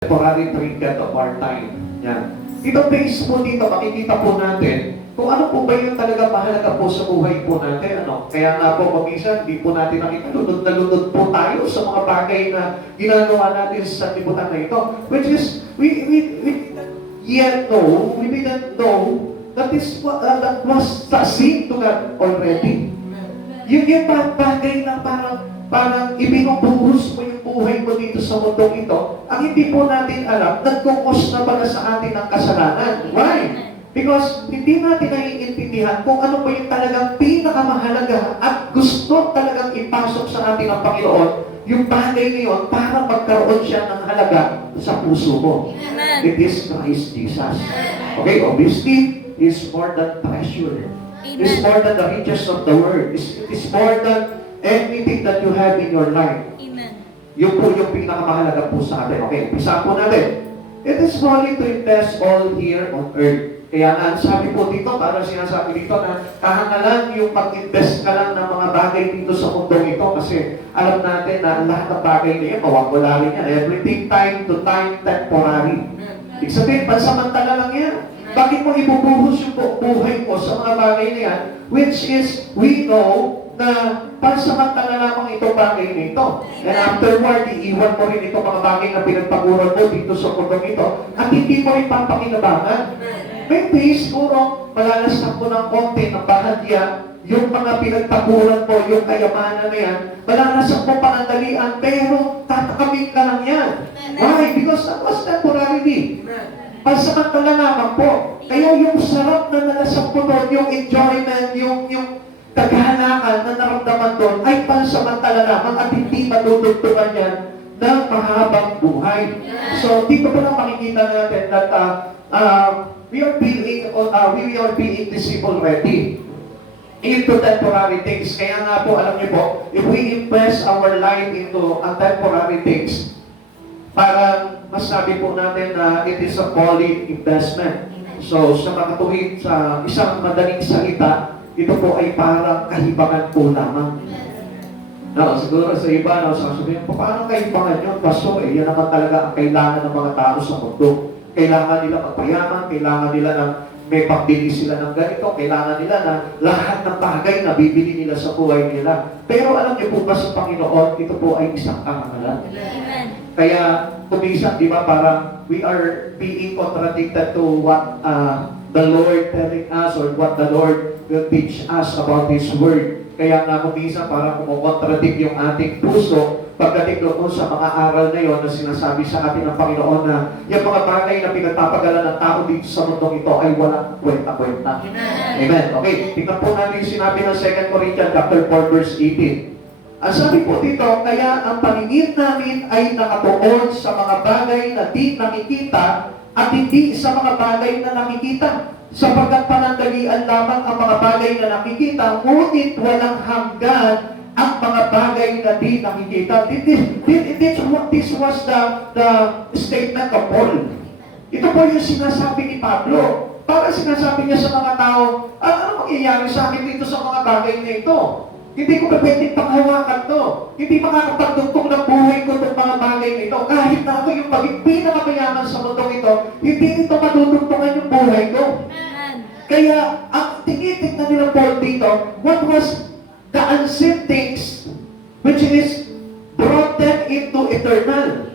temporary trinket of our time. Yan. Dito base po dito, makikita po natin kung ano po ba yung talaga mahalaga po sa buhay po natin. Kaya nga po, minsan, di po natin nakita, lunod na lunod po tayo sa mga bagay na ginagawa natin sa liputan na ito. Which is, we didn't know that that was seen to God already. Yung bagay na parang ibinubuhos mo yung buhay mo dito sa mundong ito, ang hindi po natin alam, nagkukos na pala sa atin ng kasalanan. Why? Because hindi natin naiintindihan kung ano ba yung talagang pinakamahalaga at gusto talagang ipasok sa atin ng Panginoon, yung bagay na yun para magkaroon siya ng halaga sa puso mo. Amen. It is Christ Jesus. Okay, obviously, is more than treasure. It's more than the riches of the world. It's more than anything that you have in your life. Amen. Yun po yung pinakamahalaga po sa atin. Okay, umpisa po natin. It is only to invest all here on earth. Kaya nga, sabi po dito, parang sinasabi dito na kahangalan yung pag-invest ka lang ng mga bagay dito sa mundong ito kasi alam natin na lahat ng bagay na yan, mawawala rin yan. Everything time to time, temporary. Ibig sabihin, pansamantala lang yan. Bakit mo ibubuhos yung buhay mo sa mga bagay na yan? Which is, we know na pansamantala lamang itong bagay na ito. And afterward, iiwan mo rin itong mga bagay na pinagpaguran mo dito sa mundong ito at hindi mo rin papakinabangan. May days, siguro, malalasak mo ng konti ng bahagya yung mga pinagpaguran mo, yung kayamanan na yan, malalasak mo panandalian, pero tatakamit ka lang yan. Why? Because that was temporarily. Pansamantala lamang po. Kaya yung sarap na nalasak mo doon, yung enjoyment, yung kagahanakan na naramdaman doon, ay pansamantala lamang at hindi matutugtungan yan ng mahabang buhay. So, dito pa lang makikita natin that we are being deceived already into temporary things. Kaya nga po, alam niyo po, if we invest our life into temporary things, parang masabi po natin na it is a folly investment. So, sa makatuwid sa isang madaling salita, ito po ay parang kahibangan po lamang. No, siguro sa iba, sasabihin, paano kahibangan yun? Kaso, yan naman talaga ang kailangan ng mga tao sa mundo. Kailangan nila magpayaman, kailangan nila ng may pagbili sila ng ganito, kailangan nila na lahat ng bagay na bibili nila sa buhay nila. Pero alam niyo po ba sa Panginoon, ito po ay isang kahangalan. Kaya, kumisan, di ba, parang we are being contradicted to what the Lord telling us or what the Lord will teach us about His Word. Kaya nga kumisan, parang kumukontradict yung ating puso pagdating doon sa mga aral na yon na sinasabi sa atin ng Panginoon na yung mga bagay na pinagpapagalan ng tao dito sa mundong ito ay walang kwenta-kwenta. Amen. Okay, tingnan po natin yung sinabi ng 2 Corinthians chapter 4 verse 18. Ang sabi po dito, kaya ang paningin namin ay nakatuon sa mga bagay na di nakikita at hindi sa mga bagay na nakikita. Sapagkat panandalian lamang ang mga bagay na nakikita, ngunit walang hanggan ang mga bagay na di nakikita. This was the statement of Paul. Ito po yung sinasabi ni Pablo. Para sinasabi niya sa mga tao, ano mangyayari sa akin dito sa mga bagay na ito? Hindi ko pwedeng panghawakan to. Hindi makakapagdugtong ng buhay ko itong mga bagay na ito. Kahit na ako yung maging pinakamayaman sa mundong ito, hindi ito matutugtungan yung buhay ko. Kaya, ang tinitignan nila Paul dito, what was the unseen things which is brought them into eternal.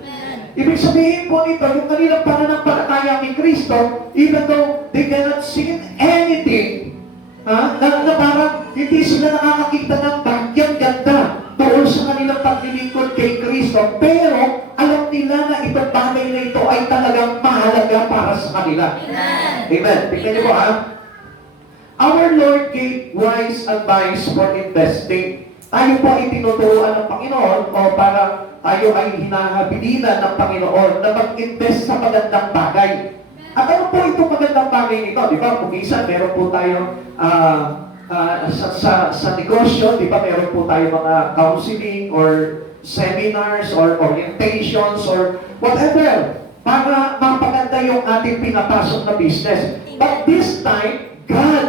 Ibig sabihin po nito, yung kanilang pananampalataya kay Kristo, even though they cannot see anything, na parang hindi sila nakakakita ng bagyang ganda doon sa kanilang paglilingkod kay Kristo, pero alam nila na itong bagay na ito ay talagang mahalaga para sa kanila. Amen. Tingnan niyo po Our Lord gave wise advice for investing. Tayo po ay tinuturuan ng Panginoon o para tayo ay hinahabilinan ng Panginoon na mag-invest sa magandang bagay. At ano po itong magandang bagay nito? Di ba, kung minsan meron po tayo sa negosyo, di ba, meron po tayo mga counseling or seminars or orientations or whatever para mapaganda yung ating pinapasok na business. But this time,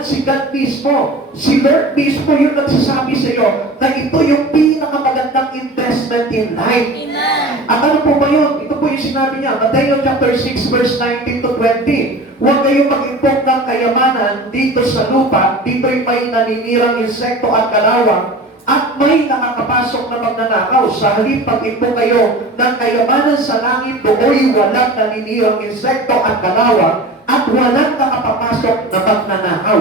si God mismo, si Lord mismo yung nagsasabi sa iyo na ito yung pinakamagandang investment in life. Amen. At ano po ba yun? Ito po yung sinabi niya, Matthew chapter 6 verse 19 to 20. Huwag kayong mag-impok ng kayamanan dito sa lupa, dito'y may naninirang insekto at kalawang, at may nakakapasok na magnanakaw. Sa halip pag-impok kayo ng kayamanan sa langit, do'y walang naninirang insekto at kalawang, at walang nakapapasok na magnanakaw.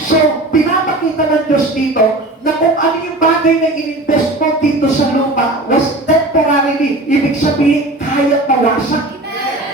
So, pinapakita ng Diyos dito na kung ano yung bagay na in-invest mo dito sa lupa was temporarily. Ibig sabihin, kaya mawasak,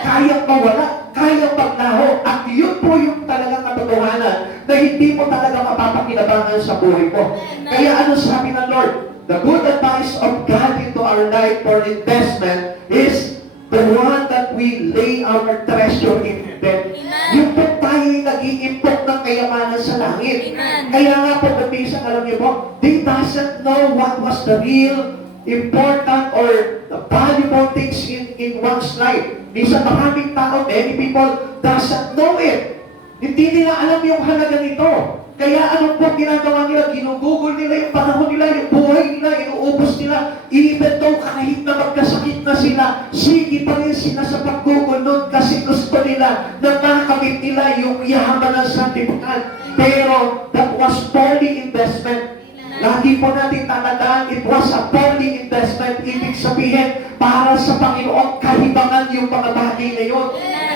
kaya mawala, kaya maglaho. At yun po yung talagang katotohanan na hindi mo talaga mapapakinabangan sa buhay mo. Kaya ano sabi ng Lord? The good advice of God into our life for investment is the one that we lay our treasure in bed. Yung po tayo'y nag-iimpok ng kayamanan sa langit. Kaya nga po, minsan, alam niyo po, they doesn't know what was the real important or the valuable things in one's life. Minsan maraming tao, many people doesn't know it. Hindi nila alam yung halaga nito. Kaya ano po ginagawa nila? Ginugugol nila yung panahon nila, yung buhay nila, inuubos nila. Even though kahit na magkasakit na sila, sige pa rin sila sa paggugol nun kasi gusto nila na makamit nila yung yaman ng sanlibutan. Pero that was poorly investment. Lagi po natin tatandaan, it was a poorly investment. Ibig sabihin, para sa Panginoon, kahibangan yung mga bagay na yun.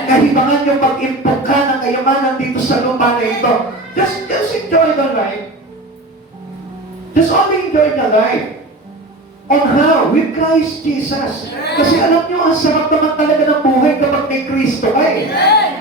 Kahibangan yung mag-impok ka ng kayamanan dito sa lupa na ito. Just enjoy the life. Just only enjoy the life. On how? With Christ Jesus. Kasi alam nyo, ang sarap naman talaga ng buhay kapag may Kristo ka eh.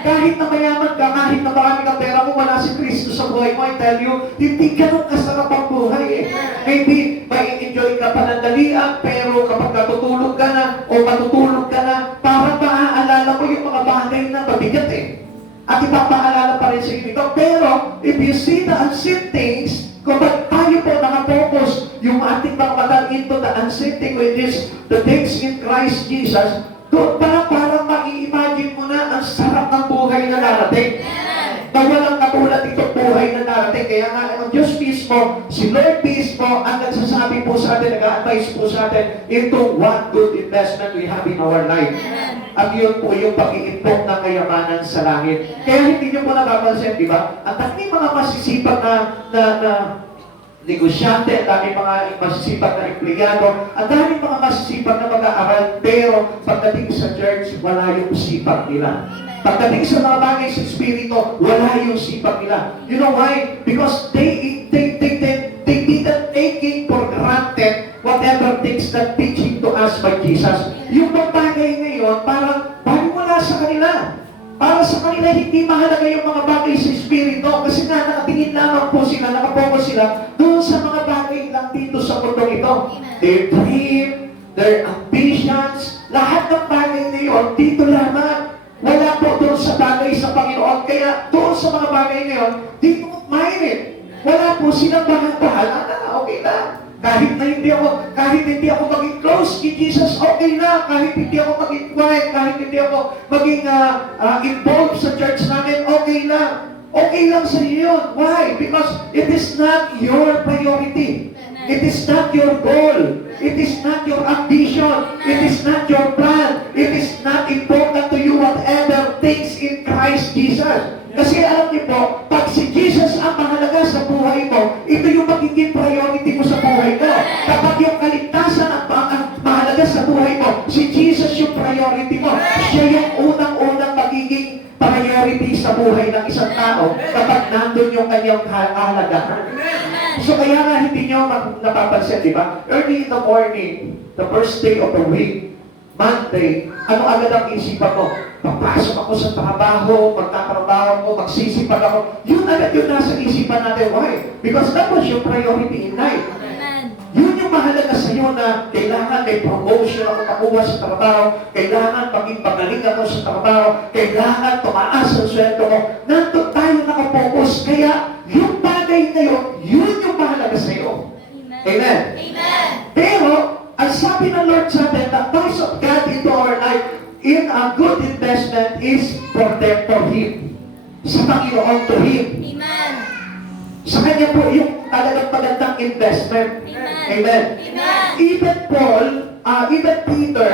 Kahit na mayaman ka, kahit na marami kang pera, kung wala si Kristo sa buhay mo, I tell you, hindi ganun kasarap ang buhay eh. Maybe, may enjoy ka panandalian, pero kapag natutulog ka na, o matutulog ka na, parang maaalala mo yung mga bagay na mabigat eh. At ipapaalala pa rin sa inyo ito. Pero, if you see the unseen things, kapag tayo po nakapokus yung ating mga mata into the unseen thing, which is the things in Christ Jesus, doon parang mag-i-imagine mo na ang sarap ng buhay na darating. Na walang katulad itong buhay na darating. Kaya nga, ang Diyos mismo, si Lord mismo, ang nagsasabi po sa atin, nag-a-advise po sa atin into what good investment we have in our life. At yun po yung pag-iimpok ng kayamanan sa langit. Kaya hindi nyo po napapansin, di ba? Ang daming mga masisipag na negosyante, ang daming mga masisipag na empleyado, ang daming mga masisipag na mag-aaral, pero pagdating sa church, wala yung sipag nila. Pagdating sa mga bagay sa Espiritu, wala yung sipag nila. You know why? Because they didn't take it for granted whatever things that teaching to us by Jesus. Yung mga bagay ngayon, parang wala sa kanila. Para sa kanila, hindi mahalaga yung mga bagay sa Espiritu kasi nga nakatingin lamang po sila, nakapokus sila doon sa mga bagay lang dito sa mundong ito. Their dream, their ambitions, lahat ng bagay na yun, dito lamang. Wala po doon sa bagay sa Panginoon. Kaya doon sa mga bagay na yun, dito minded. Wala po silang bahala na, okay lang. Kahit hindi ako maging close kay Jesus, okay na. Kahit hindi ako maging quiet, kahit hindi ako maging involved sa church namin, okay lang. Okay lang sa iyo yun. Why? Because it is not your priority. It is not your goal. It is not your ambition. It is not your plan. It is not important to you whatever things in Christ Jesus. Kasi alam niyo po, pag si Jesus ang mahalaga sa buhay mo, ito yung magiging priority mo sa buhay mo. Kapag yung kaligtasan ang mahalaga sa buhay mo, si Jesus yung priority mo. Siya yung unang-unang magiging priority sa buhay ng isang tao kapag nandun yung kanyang kahalagahan. So kaya nga hindi nyo napapansin, di ba? Early in the morning, the first day of the week, Monday, ano agad ang isipan mo? Papasok ako sa trabaho, magtatrabaho ko, magsisipag ako. Yun agad yung nasa isipan natin. Why? Because that was your priority in life. Yun yung mahalaga sa iyo na kailangan may promotion ako makuha sa trabaho, kailangan maging pagaling ako sa trabaho, kailangan tumaas ang sweldo ko. Nandun tayo nakapokus. Kaya yung bagay na yun yung mahalaga sa iyo. Amen? Amen. Pero, ang sabi ng Lord sa atin, the voice of God into our life in a good investment is for Him. Sa Panginoon to Him. Amen. Sa Kanya po yung talagang magandang investment. Amen. Amen. Even Paul, even Peter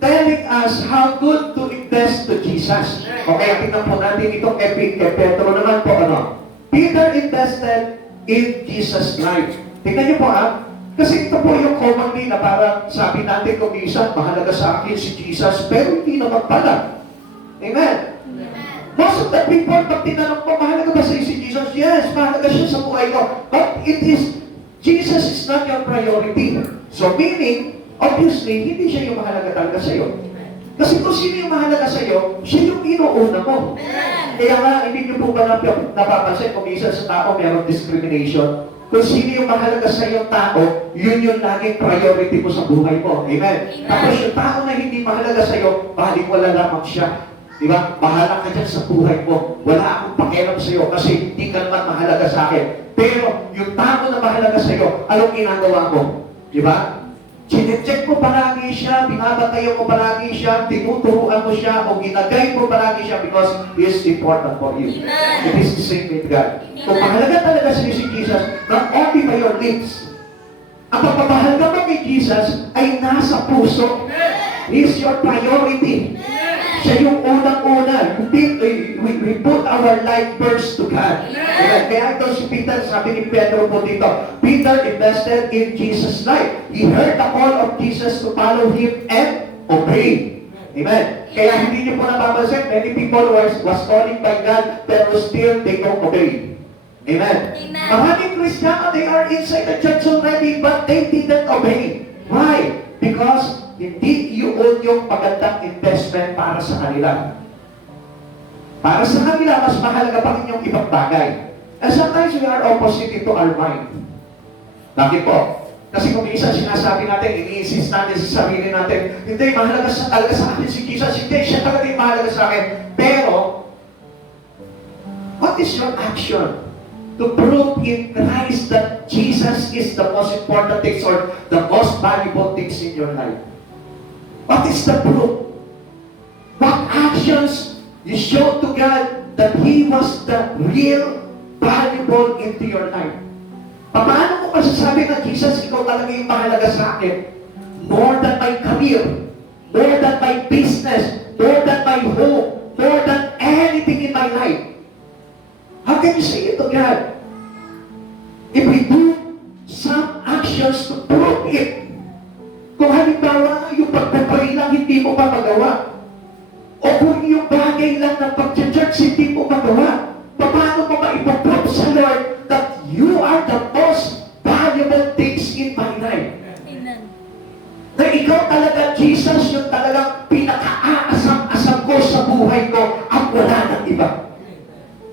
telling us how good to invest to Jesus. Okay, tingnan po natin itong kay Pedro naman po, Peter invested in Jesus' life. Tingnan niyo po, kasi ito po yung commonly na parang sabi natin kung minsan, mahalaga sa akin si Jesus, pero hindi naman pala. Amen? Most of the people, pag tinanong ko, mahalaga ba sa si Jesus? Yes, mahalaga siya sa buhay ko. But Jesus is not your priority. So meaning, obviously, hindi siya yung mahalaga talaga sa'yo. Kasi kung sino yung mahalaga sa'yo, siya yung inuuna mo. Kaya nga, hindi niyo po ba napapansin kung minsan sa tao mayroong discrimination? Kung sino yung mahalaga sa'yo tao, yun yung laging priority mo sa buhay mo. Amen? Tapos yung tao na hindi mahalaga sa'yo, baling wala lamang siya. Diba? Bahala ka dyan sa buhay mo. Wala akong pakialam sa'yo kasi hindi ka naman mahalaga sa akin. Pero yung tao na mahalaga sa'yo, anong ginagawa mo? Diba? Chinecheck mo palagi siya, binabatayo mo palagi siya, tinuturuan mo siya, o ginagay mo palagi siya because He is important for you. It is the same with God. Kung mahalaga talaga sa si Jesus, not only by your lips, ang pagpapahalaga mo kay Jesus ay nasa puso. He is your priority. Siya yung unang-una. We put our life first to God. Kaya ito si Peter, sabi ni Pedro po dito, Peter invested in Jesus' life. He heard the call of Jesus to follow Him and obey. Amen. Kaya hindi niyo po nababansin, many people was calling by God, pero still they don't obey. Amen. Maraming Kristiyano, they are inside the church already, but they didn't obey. Why? Because hindi yun yung magandang investment para sa kanila. Para sa kanila, mas mahalaga pa rin yung ibang bagay. And sometimes we are opposite to our mind. Bakit po? Kasi kung minsan sinasabi natin, ini-insist natin sa sarili natin, hindi, mahalaga talaga sa akin si Jesus, hindi, siya talaga yung mahalaga sa akin. Pero, what is your action to prove in Christ that Jesus is the most important things or the most valuable things in your life? What is the proof? What actions you show to God that He was the real valuable into your life? Paano mo masasabi na Jesus, ikaw talaga yung mahalaga sa akin? More than my career, more than my business, more than my home, more than anything in my life. How can you say it to God? If we do some actions to prove it, kung halimbawa yung pagpapay lang hindi mo pa magawa, o kung yung bagay lang ng pag-church hindi mo magawa, paano mo maipaprove sa Lord that you are the most valuable things in my life? Amen. Na ikaw talaga, Jesus, yung talagang pinaka-aasam-asam ko sa buhay ko at wala ng iba.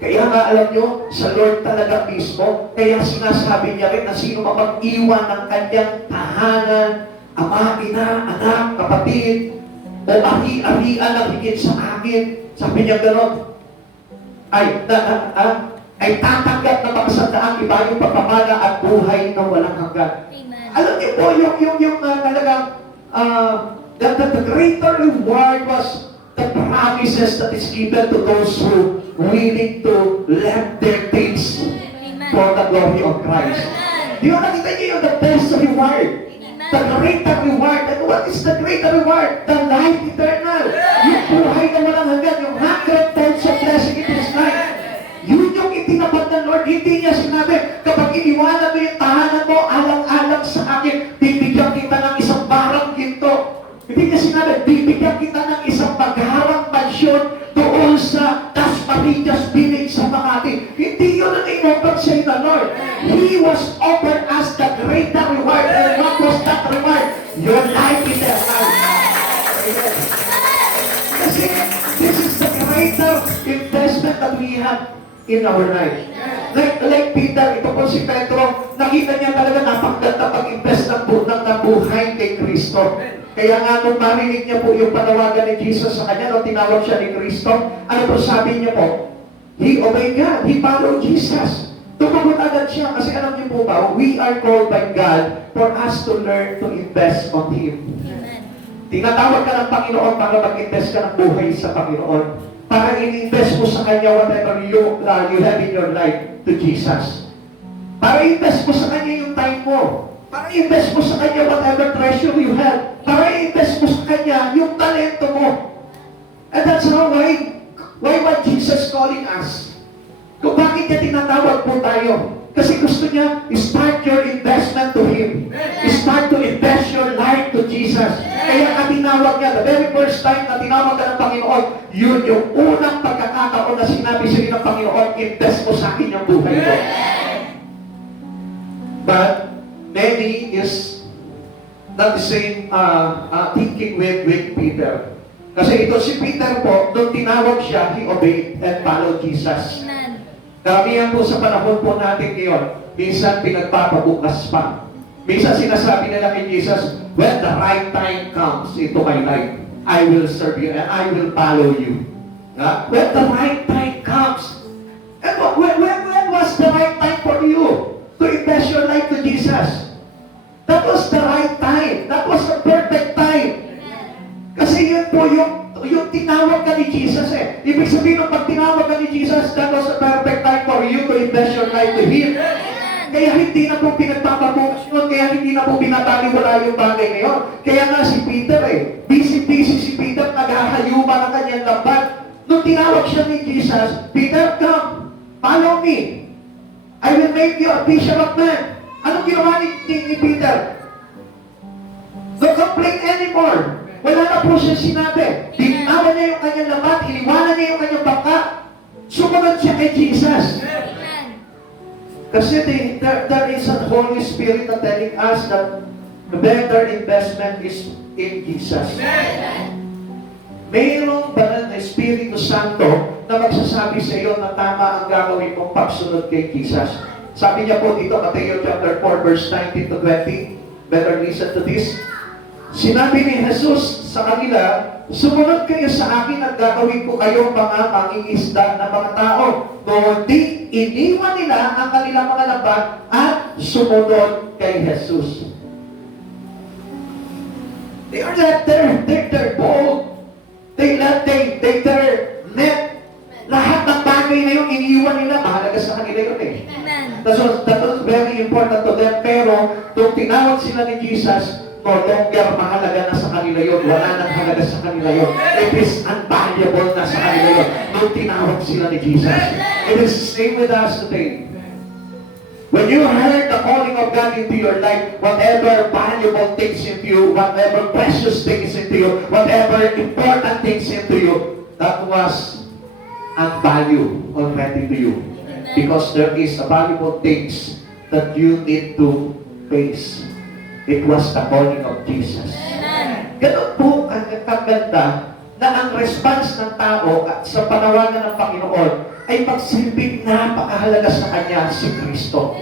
Kaya nga alam nyo, sa Lord talaga mismo, kaya sinasabi niya rin na sino mapag-iwan ng kanyang tahanan, ama, ina, anak, kapatid, o ari-arian na higit sa akin. Sabi niya gano'n, ay tatanggap na makasandaan iba yung pagpapala at buhay na walang hanggan. Alam niyo po, yung talagang, the greater reward was the promises that is given to those who willing to left their things for the glory of Christ. Di ba nakita niyo yung the best reward? The greater reward. And what is the greater reward? The life eternal. Yung buhay na walang hanggan, yung 100 times of blessing in His life. Yun yung itinapat ng Lord. Hindi niya sinabi, kapag iniwanan mo yung tahanan mo, alang-alang sa akin, bibigyan kita ng isang barang ginto. Hindi niya sinabi, bibigyan kita ng isang magharang mansyon doon sa Dasmariñas Village sa Makati. Hindi yun ang in-offer sa'yo ng Lord. He was offered us the greater reward. And what was that reward? Your life in their life. Amen. Kasi this is the greater investment that we have in our life. Like Peter, ito po si Pedro, nakita niya talaga napakaganda pag-invest ng buhay kay Kristo. Kaya nga nung marinig niya po yung panawagan ni Jesus sa kanya, nung tinawag siya ni Kristo, ano po sabi niya po? He obeyed God. He followed Jesus. Tumagot agad siya. Kasi alam niyo po ba, we are called by God for us to learn to invest on Him. Amen. Tinatawag ka ng Panginoon para mag-invest ka ng buhay sa Panginoon. Para in-invest mo sa Kanya whatever you have in your life to Jesus. Para invest mo sa Kanya yung time mo. Para invest mo sa Kanya whatever treasure you have. Para invest mo sa Kanya yung talento mo. And that's how why Jesus calling us? Kung bakit niya tinatawag po tayo? Kasi gusto niya, start your investment to Him. Start to invest your life to Jesus. Kaya ka tinawag niya, the very first time na tinawag ka ng Panginoon, yun yung unang pagkakataon na sinabi sa'yo ng Panginoon, invest mo sa akin yung buhay ko. But, many is not the same thinking with Peter. Kasi ito si Peter po, nung tinawag siya, he obeyed and followed Jesus. Karamihan po sa panahon po natin ngayon, minsan pinagpapabukas pa. Minsan sinasabi nila kay Jesus, when the right time comes into my life, I will serve you and I will follow you. When the right time comes. And when was the right time for you to invest your life to Jesus? That was the right time. That was the perfect time. Kasi yun po yung tinawag ka ni Jesus eh. Ibig sabihin, pag tinawag ka ni Jesus, that was the perfect time for you to invest your life to Him. Kaya hindi na po pinagpapabukas yun, kaya hindi na po binabaliwala yung bagay na yun. Kaya nga si Peter eh, busy si Peter, naghahayuma ng kanyang lambat. Nung tinawag siya ni Jesus, Peter, come, follow me. I will make you a fisher of men. Anong ginawa ni Peter? Don't complain anymore. Wala na po siya sinabi. Binawan niya yung kanyang lamat, iniwanan niya yung kanyang bangka. Sumunod siya kay Jesus. Kasi there is a Holy Spirit na telling us that the better investment is in Jesus. Mayroong banal na Espiritu Santo na magsasabi sa iyo na tama ang gagawin mong pagsunod kay Jesus. Sabi niya po dito, Mateo chapter 4, verse 19 to 20. Better listen to this. Sinabi ni Jesus sa kanila, sumunod kayo sa akin at gagawin ko kayong mga mangingisda ng mga tao. Kundi iniwan nila ang kanilang mga lambat at sumunod kay Jesus. They are not there. They're bold. They their net. Lahat ng bagay na yung iniwan nila, mahalaga sa kanila yun eh. That was very important to them. Pero, nung tinawag sila ni Jesus, no longer mahalaga na sa kanila yun. Wala nang halaga sa kanila yun. It is unvaluable na sa kanila yun. Nung tinawag sila ni Jesus. It is the same with us today. When you heard the calling of God into your life, whatever valuable things into you, whatever precious things into you, whatever important things into you, that was unvalued already to you. Because there is a valuable things that you need to face. It was the calling of Jesus. Ganun po ang kaganda na ang response ng tao at sa panawagan ng Panginoon ay magsilbing napakahalaga sa Kanya si Kristo.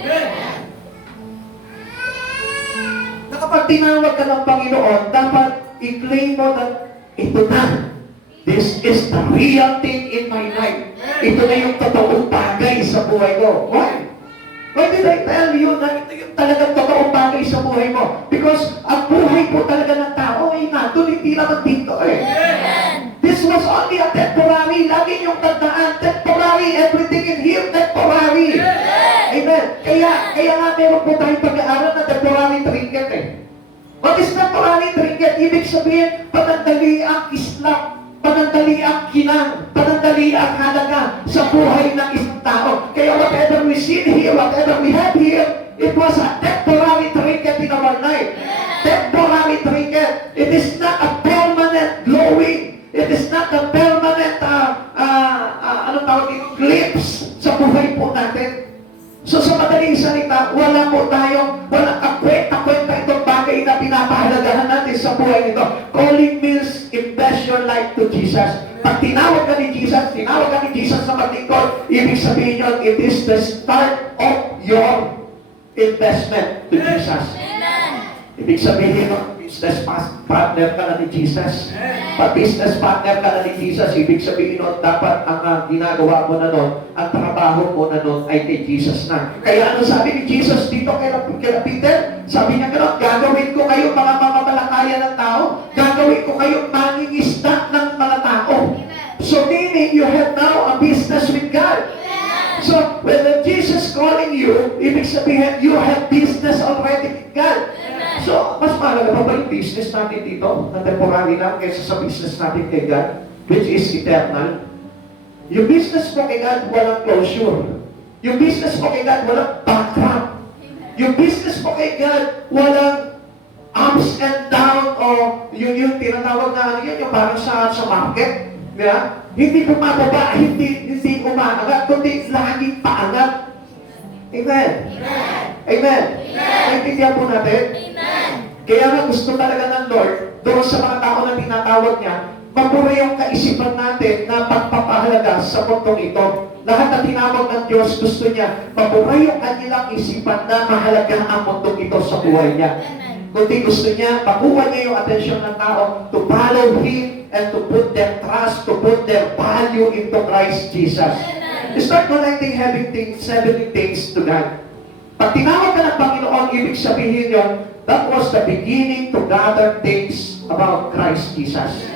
Na kapag tinawag ka ng Panginoon, dapat i-claim mo na ito na. This is the real thing in my life. Ito na yung totoong bagay sa buhay ko. Why? Why did I tell you na ito yung talagang totoong bagay sa buhay mo? Because ang buhay po talaga ng tao ay nandun, hindi naman dito eh. This was only a temporary. Lagi yung tandaan, temporary. Everything in here, temporary. Amen. Kaya nga meron po tayong pag-aaral na temporary trinket eh. What is temporary trinket? Ibig sabihin, panandali ang Islam, panandali ang kinang, panandali ang halaga sa buhay ng isang tao. Kaya whatever we see here, whatever we have here, it was a temporary trinket in our life. Temporary trinket. It is not a permanent glowing. It is not a permanent glimpse sa buhay po natin. So sa madaling salita, wala po tayong, walang kakwenta-kwenta itong bagay na pinapahalagahan natin sa buhay nito. Calling means invest your life to Jesus. Pag tinawag ka ni Jesus sa maglingkod, ibig sabihin nyo, it is the start of your investment to Jesus. Ibig sabihin nyo, business partner ka na ni Jesus. Pag business partner ka na ni Jesus, ibig sabihin nun, dapat ang ginagawa mo na nun, ang trabaho mo na nun ay kay Jesus na. Kaya ano sabi ni Jesus dito kay Peter? Sabi niya gano'n, gagawin ko kayo mga mamamalakayan ng tao, gagawin ko kayo mangingisda ng mga tao. So meaning, you have now a business with God. So, when Jesus calling you, ibig sabihin, you have business already with God. Mahalaga pa ba yung business natin dito na temporary lang kaysa sa business natin kay God, which is eternal? Yung business mo kay God, walang closure. Yung business mo kay God, walang bankrupt. Yung business mo kay God, walang ups and down o yung tinatawag na ano yan, yung parang sa market. Diba? Hindi bumababa, hindi umaangat, kundi laging paangat. Amen. Amen. Naintindihan po natin? Kaya nga gusto talaga ng Lord, doon sa mga tao na tinatawag niya, mapura yung kaisipan natin na pagpapahalaga sa mundong ito. Lahat na tinawag ng Diyos, gusto niya, mapura yung kanilang isipan na mahalaga ang mundong ito sa buhay niya. Kundi gusto niya, makuha niya yung atensyon ng tao to follow Him and to put their trust, to put their value into Christ Jesus. You start collecting heavy things, 70 things to God. Pag tinawag ka ng Panginoon, ibig sabihin yon, that was the beginning to gather things about Christ Jesus.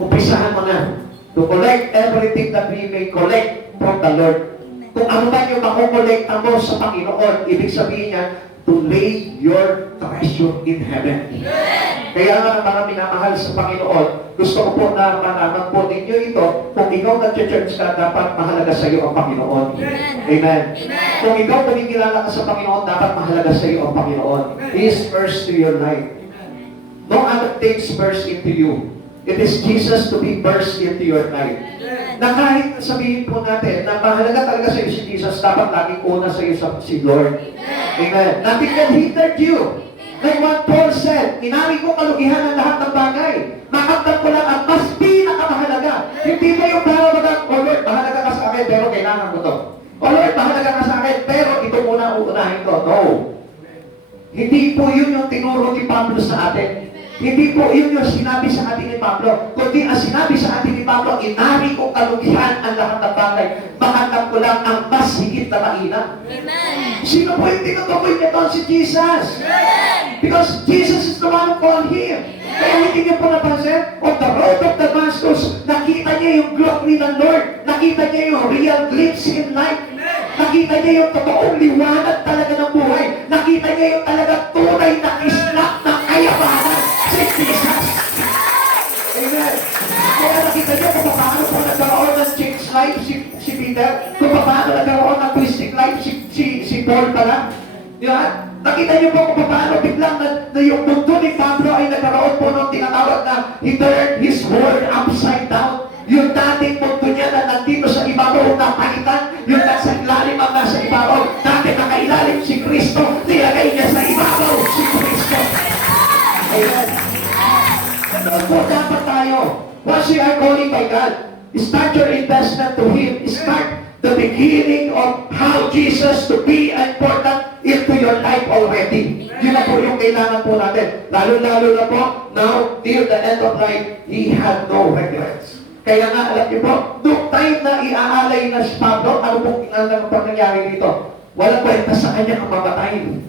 Umpisahan mo na to collect everything that we may collect from the Lord. Kung ano ba yung makukolekta mo sa Panginoon, ibig sabihin niya, to lay your treasure in heaven. Kaya nga ng mga minamahal sa Panginoon, gusto ko po na malaman po ninyo ito, kung ikaw nag-church ka, dapat mahalaga sa iyo ang Panginoon. Amen. Kung ikaw kumikilala ka sa Panginoon, dapat mahalaga sa iyo ang Panginoon. He is first to your life. No other things first into you. It is Jesus to be first into your life. Na kahit sabihin po natin na mahalaga talaga sa iyo si Jesus, dapat laging una sa iyo si Lord. Amen. Nothing can hinder you. Like what Paul said, inari ko kalugihan ng lahat ng bagay. Makamtan ko lang ang mas pinakamahalaga. Hindi mo yung mahalaga, oh Lord, mahalaga ka sa akin, pero kailangan ko to. Oh Lord, mahalaga ka sa akin, pero ito muna uunahin ko. No. Hindi po yun yung tinuro ni Pablo sa atin. Hindi po yun yung sinabi sa atin ni Pablo. Kundi ang sinabi sa atin ni Pablo, inari ko kalugihan ang lahat ng bagay. Makamtan ko lang ang mas higit na mainam. Sino po yung tinutukoy niya doon? Si Jesus. Because Jesus is the one who called him. Kaya hindi niyo po napansin, on the road of Damascus, nakita niya yung glory ng Lord. Nakita niya yung real glimpse in life. Nakita niya yung totoong liwanag talaga ng buhay. Nakita niya yung talagang tunay na kislap ng kayabangan. Si Jesus. Amen. Kaya nakita niyo kung paano po nagkaroon ng changed life si Peter, kung paano nagkaroon ng twisting life si Paul pala. Diba? Nakita niyo po kung paano biglang na yung mundo ni Pablo ay nagkaroon po ng tinatawag na he turned his world upside down. Yung dating mundo niya na nandito sa ibabaw na palitan, yung nasa ilalim ang nasa ibabaw, dati nakailalim si Kristo, nilagay niya sa ibabaw si Kristo. Amen. Ganun po dapat tayo. Once you are calling by God, start your investment to Him. Start the beginning of how Jesus to be important into your life already. Yun na po yung kailangan po natin. Lalo-lalo na po, now, till the end of life, He had no regrets. Kaya nga, alam niyo po, noong time na iaalay na si Pablo, ano pong nangyari dito? Walang kwenta sa kanya ang mamatayin.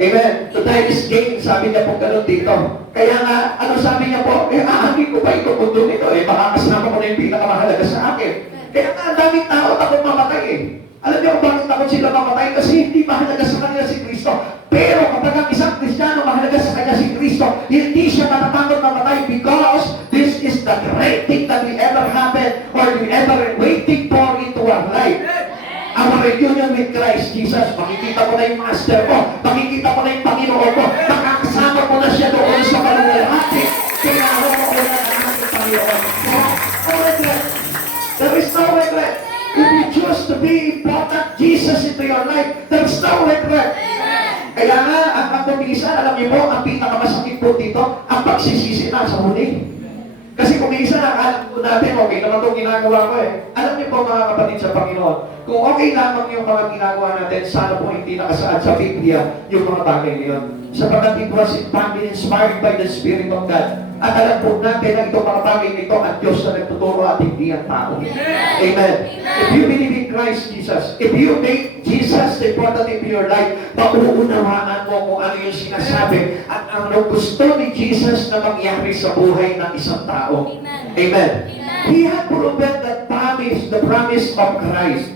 Amen. To die is gain, sabi niya po gano'n dito. Kaya nga, ano sabi niya po, aangin ko pa ito mundo nito, baka kasama ko na yung pinakamahalaga sa akin. Kaya nga, ang daming tao takot mamatay Alam niyo kung bakit takot sila mamatay? Kasi hindi mahalaga sa kanila si Kristo. Pero kapag ang isang Kristiyano mahalaga sa kanya si Kristo, hindi siya matatakot mamatay because this is the great thing that will ever happen or will ever waiting for into our life. Our reunion with Christ Jesus. Makikita ko na yung Master ko. Makikita ko na yung Panginoon ko. Makakasama ko na siya doon sa kalulahati. Kaya ako ko na ang ating Panginoon. No regret. There is no regret. If you choose to be important Jesus into your life, there is no regret. Kaya nga, ang kumisan, alam niyo po, ang pinakamasakit po dito, ang pagsisisi na sa huli. Kasi kung minsan, alam po natin, okay naman itong ginagawa ko Alam niyo po mga kapatid sa Panginoon, kung okay lamang yung mga ginagawa natin, sana po hindi nakasaad sa Biblia yung mga bagay ngayon. Sapagkat it was inspired by the Spirit of God. At alam po natin na itong mga bagay nito ang Diyos na nagtuturo at hindi ang tao. Amen. If you believe in Christ Jesus, if you make Jesus the important in your life, mauunawaan mo kung ano yung sinasabi at ano gusto ni Jesus na mangyari sa buhay ng isang tao. Amen. He had proven that promise, the promise of Christ.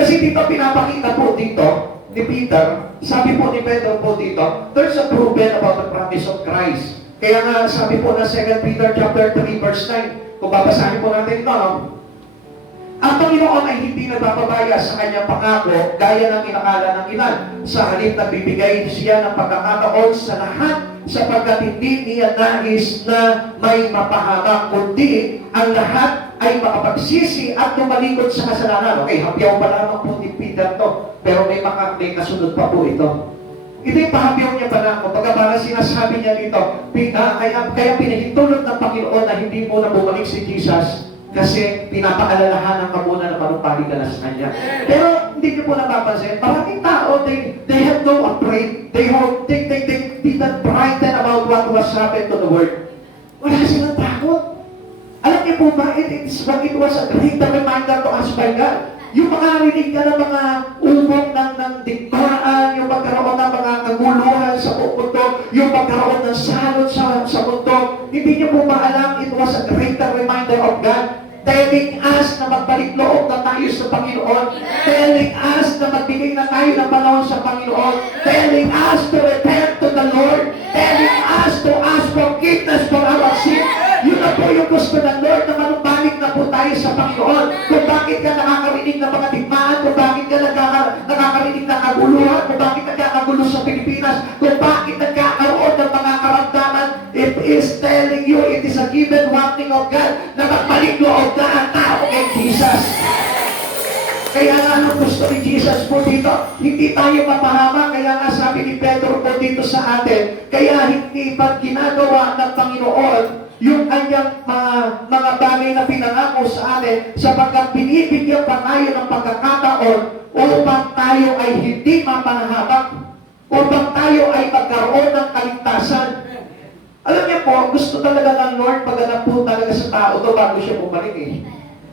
Kasi dito pinapakita po dito, ni Peter, sabi po ni Pedro po dito, there's a proven about the promise of Christ. Kaya nga sabi po na 2 Peter chapter 3 verse 9, kung babasahin po natin ito, no? Ang Panginoon ay hindi nagpapabaya sa kanyang pangako gaya ng inakala ng ilan. Sa halip na bibigay siya ng pagkakataon sa lahat sapagkat hindi niya nais na may mapahamak, kundi ang lahat ay makapagsisi at tumalikod sa kasalanan. Okay, hapyaw pa lamang po ni Peter to, pero may kasunod pa po ito. Ito yung pahapyaw niya pa na, kapag parang sinasabi niya dito, kaya pinahintulot ng Panginoon na hindi mo na bumalik si Jesus kasi pinapaalalahanan ka muna na manumpali ka na sa Kanya. Pero hindi niyo po napapansin, maraming tao, they have no afraid, they didn't frightened about what was happened to the world. Wala silang takot. Alam niyo po ba, it was a great reminder to us by God. Yung makarinig ka ng mga umong ng digmaan, yung magkaroon ng mga kaguluhan sa mundo, yung magkaroon ng salot sa mundo, hindi niyo po ba alam, it was a great reminder of God, telling us na magbalik loob na tayo sa Panginoon, telling us na magbigay na tayo ng panahon sa Panginoon, telling us to return to the Lord, telling us to ask forgiveness for our sin. Yun na po yung gusto ng Lord, na manumbalik na po tayo sa Panginoon. Kung bakit ka nakakarinig ng mga digmaan, kung bakit ka nakakarinig ng kaguluhan, kung bakit nagkakagulo sa Pilipinas, kung bakit nagkakaroon ng mga karamdaman, it is telling you, it is a given warning of God, na magbalik loob na ang tao kay Jesus. Kaya nga anong gusto ni Jesus po dito? Hindi tayo mapahama. Kaya nga sabi ni Pedro po dito sa atin, kaya hindi pa ginagawa ng Panginoon yung kanyang mga bagay na pinangako sa atin sapagkat binibigyan pa tayo ng pagkakataon upang tayo ay hindi mapahamak, upang tayo ay magkaroon ng kaligtasan. Alam niyo po, gusto talaga ng Lord pagganap po talaga sa tao to bago siya bumalik eh.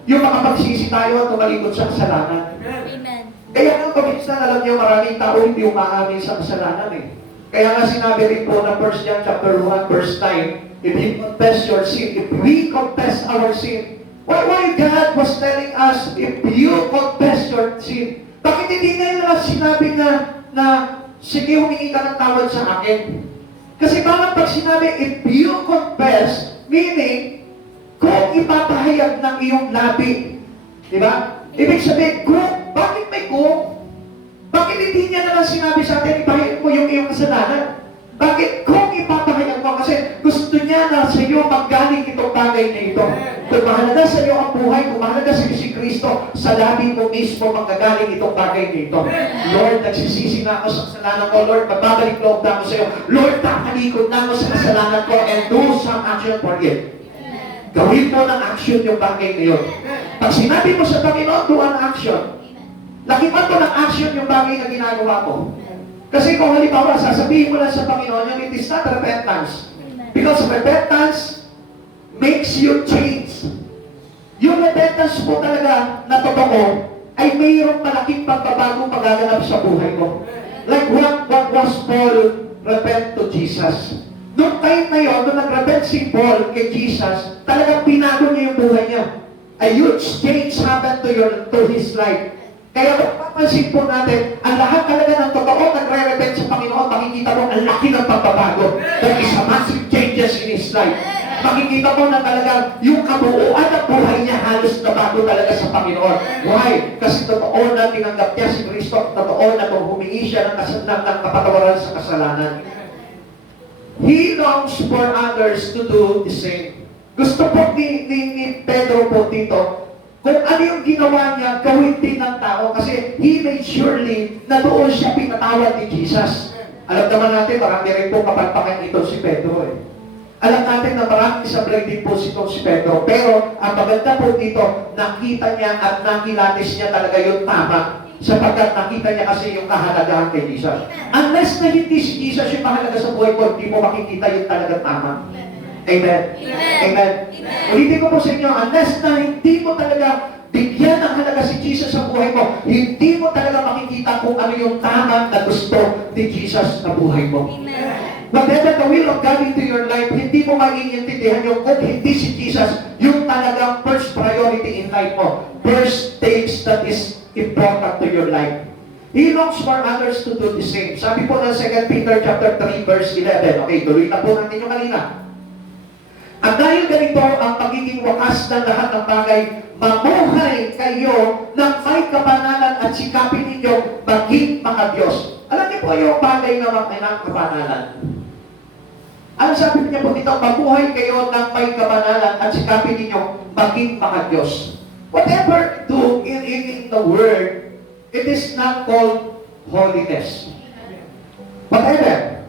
Yung makapagsisi tayo at tumalikod sa kasalanan. Amen. Kaya nga paminsan, alam niyo, maraming tao hindi umaamin sa kasalanan eh. Kaya nga sinabi rin po na 1 John chapter 1 verse 9, if you confess your sin, if we confess our sin, why God was telling us, if you confess your sin, bakit hindi nila sinabi na sige, humingi ka ng tawad sa akin? Kasi bakit pag sinabi, if you confess, meaning, kung ipapahayag ng iyong labi, di ba? Ibig sabihin, kung, bakit may kung? Bakit hindi niya nalang sinabi sa atin, ipahayag mo yung iyong kasalanan? Bakit kung ipapahayag mo? Kasi gusto niya na sa iyo maggaling itong bagay na ito. Kung mahalaga sa iyo ang buhay, kung mahalaga sa iyo si Kristo, sa labi mo mismo manggagaling itong bagay na ito. Lord, nagsisisi na ako sa kasalanan ko. Lord, magbabalik loob na ako sa iyo. Lord, kakalikod na ako sa kasalanan ko and do some action for it. Gawin mo ng action yung bagay na yun. Pag sinabi mo sa Panginoon, do an action. Lakipan mo ng action yung bagay na ginagawa mo. Kasi kung halimbawa, sasabihin mo lang sa Panginoon, it is not repentance. Because repentance makes you change. Yung repentance po talaga na totoo, ay mayroong malaking pagbabago magaganap sa buhay mo. Like what was Paul repent to Jesus? Noong time na yun, nung nag-repent si Paul kay Jesus, talagang pinago niya yung buhay niya. A huge change happened to his life. Kaya kung papansin po natin, ang lahat talaga ng totoo nagre-repent sa Panginoon, makikita mo ang laki ng pagbabago. There is a massive changes in his life. Makikita mo na talaga yung kabuuan ng buhay niya halos na bago talaga sa Panginoon. Why? Kasi totoo na tinanggap niya si Kristo, totoo na kung humingi siya ng kapatawaran sa kasalanan. He longs for others to do the same. Gusto po ni Pedro po dito, kung ano yung ginawa niya, gawin din ng tao kasi he made surely na doon siya pinatawad ni Jesus. Alam naman natin, marami rin po kapagpakan ito si Pedro eh. Alam natin na marami sablay din po si Pedro, pero ang maganda po dito, nakita niya at nakilatis niya talaga yung tama sapagkat nakita niya kasi yung kahalagahan kay Jesus. Unless na hindi si Jesus yung mahalaga sa buhay ko, hindi mo makikita yung talagang tama. Amen. Amen. Ulitin ko po sa inyo, unless na hindi mo talaga bigyan ng halaga si Jesus sa buhay mo, hindi mo talaga makikita kung ano yung tama na gusto ni Jesus na buhay mo. Whatever the will of God into your life, hindi mo maiintindihan yung kung hindi si Jesus yung talagang first priority in life mo. First things that is important to your life. He longs for others to do the same. Sabi po ng 2 Peter chapter 3 verse 11. Okay, tuloy na po natin yung kanina. At dahil ganito ang pagiging wakas ng lahat ng bagay, mamuhay kayo ng may kapanalan at sikapin ninyo maging maka-Diyos. Alam niyo po yung bagay na may kapanalan. Ano sabi niya po dito? Mamuhay kayo ng may kapanalan at sikapin ninyo maging maka-Diyos. Whatever you do in the Word, it is not called holiness. Whatever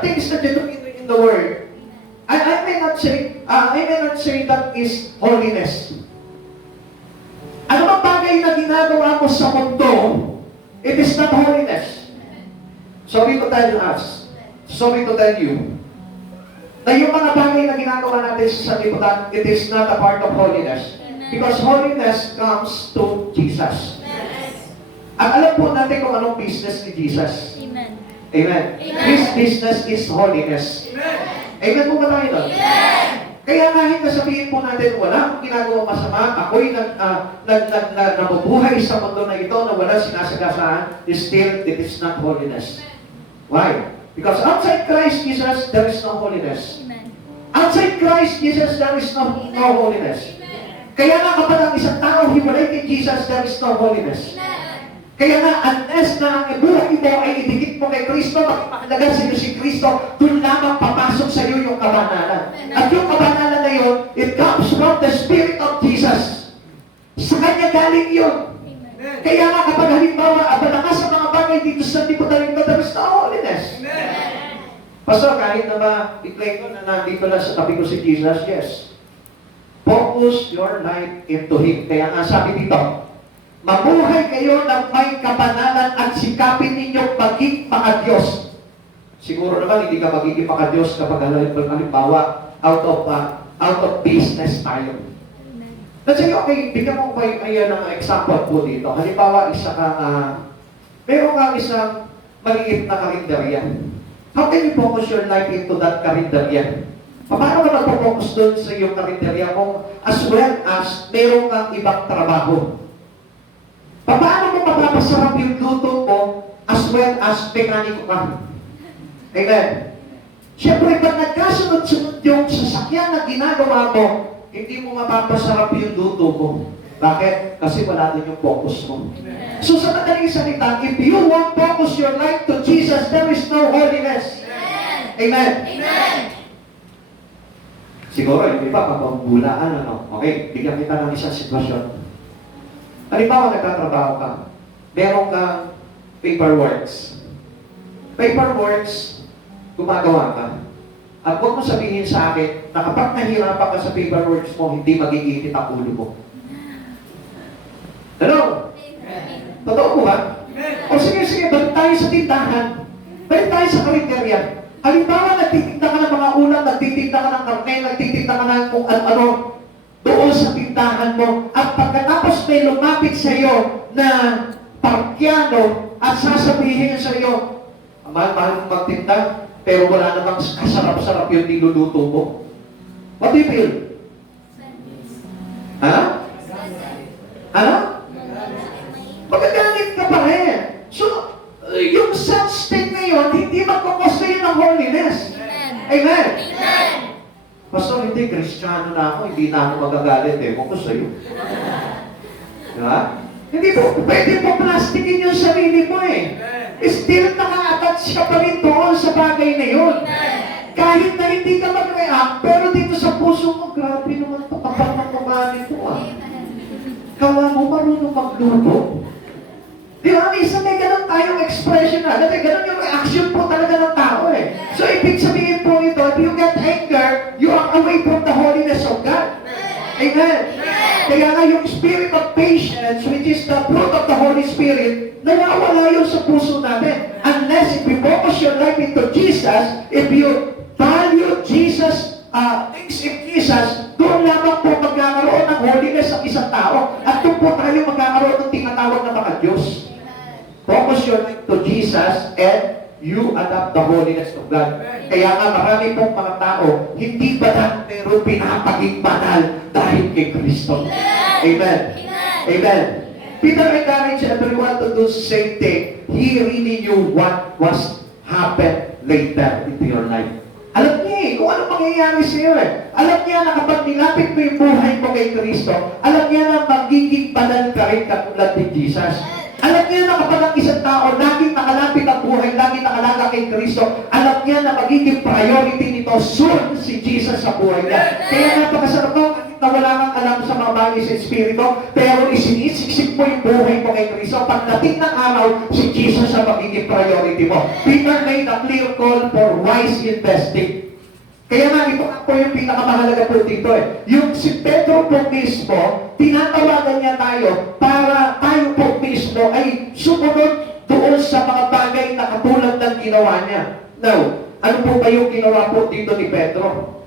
things that you do in the Word, I may not say that is holiness. Ano bang bagay na ginagawa mo sa mundo, it is not holiness. Sorry to tell you, na yung mga bagay na ginagawa natin sa sanlibutan, it is not a part of holiness. Because holiness comes to Jesus. At alam po natin kung anong business ni Jesus. Amen. Amen. His business is holiness. Amen po ba tayo doon? Kaya kahit nasabihin po natin, wala akong ginagawa masama, ako'y nabubuhay sa mundo na ito na wala sinasagasaan, still, it is not holiness. Why? Because outside Christ Jesus, there is no holiness. Amen. Outside Christ Jesus, there is no holiness. Kaya nga kapag ang isang tao hiwalay kay Jesus, there is no holiness. Kaya nga, unless na ang buhay mo ay idikit mo kay Kristo, makikipaglaga sa iyo si Kristo, doon lamang papasok sa iyo yung kabanalan. At yung kabanalan na yun, it comes from the Spirit of Jesus. Sa Kanya galing yun. Kaya nga kapag halimbawa, abala ka sa mga bagay dito sa liputan ito, there is no holiness. Pastor, kahit na ma-declare ko na nandito lang sa tabi ko si Jesus, yes. Focus your life into Him. Kaya nga sabi dito, mabuhay kayo ng may kapanalan at sikapin ninyo maging maka-Diyos. Siguro naman hindi ka magiging maka-Diyos kapag halimbawa out of business tayo. Let's say, okay, bigyan mo kayo ng example po dito. Halimbawa, meron kang isang maliit na karinderya. How can you focus your life into that karinderya? Paano ka mag-focus doon sa iyong karinderya mo as well as meron kang ibang trabaho? Paano mo mapapasarap yung luto mo as well as mekaniko ka? Amen. Siyempre, pag nagkasunod-sunod yung sasakyan na ginagawa mo, hindi mo mapapasarap yung luto mo. Bakit? Kasi wala din yung focus mo. So sa madaling salita, if you won't focus your life to Jesus, there is no holiness. Amen. Amen. Siguro, hindi pa pagpambulaan, ano? Okay, bigyan kita ng isang sitwasyon. Halimbawa, nagtatrabaho ka. Meron kang paperworks. Paperworks, gumagawa ka. At huwag mo sabihin sa akin na kapag nahirapan ka sa paperworks mo, hindi mag-iinit ang ulo mo. Hello? Totoo po ba? O sige, balik tayo sa tindahan. Balik tayo sa karinderya. Halimbawa, nagtitinda ka ng mga ulam, nagtitinda ka ng karne, nagtitinda ka ng kung ano-ano doon sa tindahan mo. At pagkatapos may lumapit sa iyo na parkyano at sasabihin sa iyo, mahal mong magtinda, pero wala namang kasarap-sarap yung niluluto mo. What do you feel? Ha? Ano? Magagalit ka pa rin. So, yung such thing na yun, hindi magkakos na yun ng holiness. Amen. Amen. Pastor, hindi, Kristiyano na ako, hindi na ako magagalit eh. Kung gusto yun. Diba? Hindi po, pwede po plastikin yung sarili mo eh. Still naka-attach ka pa rin doon sa bagay na yun. Kahit na hindi ka mag-react, pero dito sa puso mo, grabe naman ito, kapag nakumani ito ah. Kawa mo marunong magluto. Di ba? Minsan may ganun tayong expression na. Kasi ganun yung reaction po talaga ng tao eh. So, ibig sabihin po ito, if you get anger, you are away from the holiness of God. Amen. Kaya nga yung spirit of patience, which is the fruit of the Holy Spirit, nawawala yun sa puso natin. Unless if you focus your life into Jesus, if you value Jesus, things in Jesus, doon lamang po magkakaroon ng holiness ang isang tao. At doon po tayo magkakaroon ng tinatawag na mga Diyos. Focus your life to Jesus and you adopt the holiness of God. Kaya nga marami pong mga tao, hindi banal pero pinapaging banal dahil kay Kristo. Amen. Amen. Peter encouraged everyone to do the same thing. He really knew what was happen later into your life. Alam niya kung ano mangyayari sa iyo Alam niya na kapag nilapit mo yung buhay mo kay Kristo, alam niya na magiging banal ka rin katulad ni Jesus. Alam niya na kapag ang isang tao laging nakalapit ang buhay, laging nakalaga kay Kristo, alam niya na magiging priority nito soon si Jesus sa buhay niya. Kaya napakasarap ko, na wala kang alam sa mga bagay sa Espiritu, pero isinisiksik mo yung buhay mo kay Kristo. Pagdating ng araw, si Jesus ang magiging priority mo. Peter made a clear call for wise investing. Kaya nga, ito po yung pinakamahalaga po dito Yung si Pedro po mismo, tinatawagan niya tayo para tayo po mismo ay sumunod doon sa mga bagay na katulad ng ginawa niya. Now, ano po ba yung ginawa po dito ni Pedro?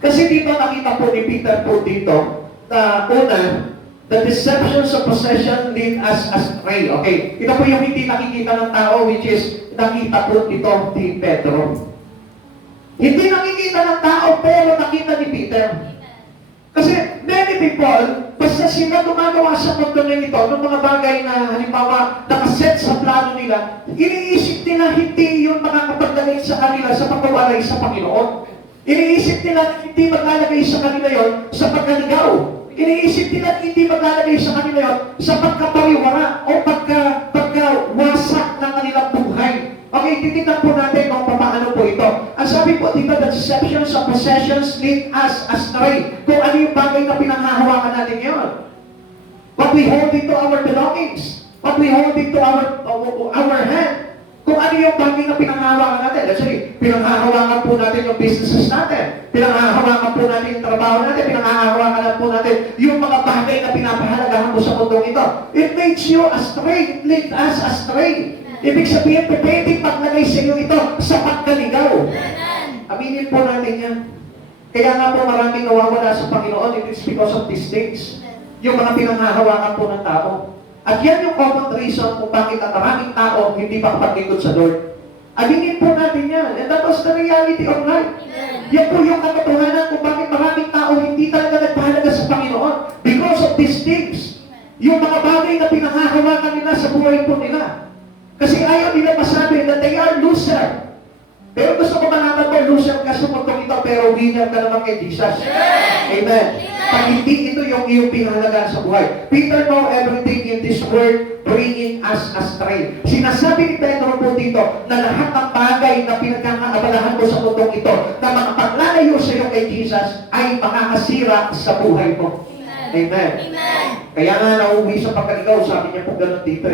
Kasi dito nakita po ni Peter po dito na una, the deceptions of possession lead us astray. Okay, ito po yung hindi nakikita ng tao, which is nakita po dito ni Pedro. Hindi nakikita ng tao, pero nakita ni Peter. Kasi many people, basta sila gumagawa sa mundo na ito, ng mga bagay na halimbawa nakaset sa plano nila, iniisip nila hindi yun makakapaglagay sa kanila sa pagkawalay sa Panginoon. Iniisip nila hindi maglalagay sa kanila yon sa pagkaligaw. Iniisip nila hindi maglalagay sa kanila yon sa pagkapariwara o pagkawasak ng kanilang buhay. Okay, titignan po natin kung paano po ito. Ang sabi po dito, the deceptions of possessions lead us astray. Kung ano yung bagay na pinanghahawakan natin ngayon. What we hold into our belongings. What we hold into our hand. Kung ano yung bagay na pinanghahawakan natin. Let's say, pinanghahawakan po natin yung businesses natin. Pinanghahawakan po natin yung trabaho natin. Pinanghahawakan po natin yung mga bagay na pinapahalagahan mo sa mundong ito. It makes you astray. It leads us astray. Ibig sabihin, pwedeng paglagay sa iyo ito sa pagkaligaw. Aminin po natin yan. Kaya nga po maraming nawawala sa Panginoon. It is because of these things. Yung mga pinanghahawakan po ng tao. At yan yung common reason kung bakit ang maraming tao hindi makapaglingkod sa Lord. Aminin po natin yan. And that was the reality of life. Yan po yung katotohanan kung bakit maraming tao hindi talaga nagpahalaga sa Panginoon. Because of these things. Yung mga bagay na pinanghahawakan nila sa buhay po nila. Kasi ayaw nila masabi na they are loser. Pero gusto ko malaman mo, loser ka sa mundong ito, pero winner ka naman kay Jesus. Amen. Pag hindi ito yung iyong pinahalagaan sa buhay. Peter know everything in this world, bringing us astray. Sinasabi ni Pedro po dito na lahat ng bagay na pinagkakaabalahan mo sa mundong ito, na makapaglalayo sa iyo kay Jesus, ay makakasira sa buhay mo. Amen. Amen. Kaya nga nauwi sa pagkaligaw, sabi niya po ganun dito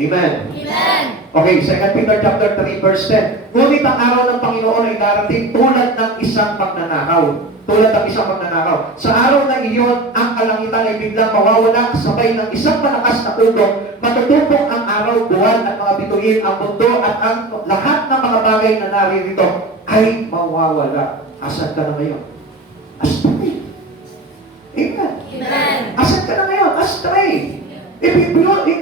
Amen. Amen. Okay, 2 Peter chapter 3 verse 10. Ngunit ang araw ng Panginoon ay darating tulad ng isang pagnanakaw. Tulad ng isang pagnanakaw. Sa araw na iyon, ang kalangitan ay biglang mawawala sabay ng isang malakas na ugong. Matutupok ang araw, buwan at mga bituin, ang mundo at ang lahat ng mga bagay na naririto ay mawawala. Asan ka na ngayon? Astray. Amen. Amen. Asan ka na ngayon? Astray. If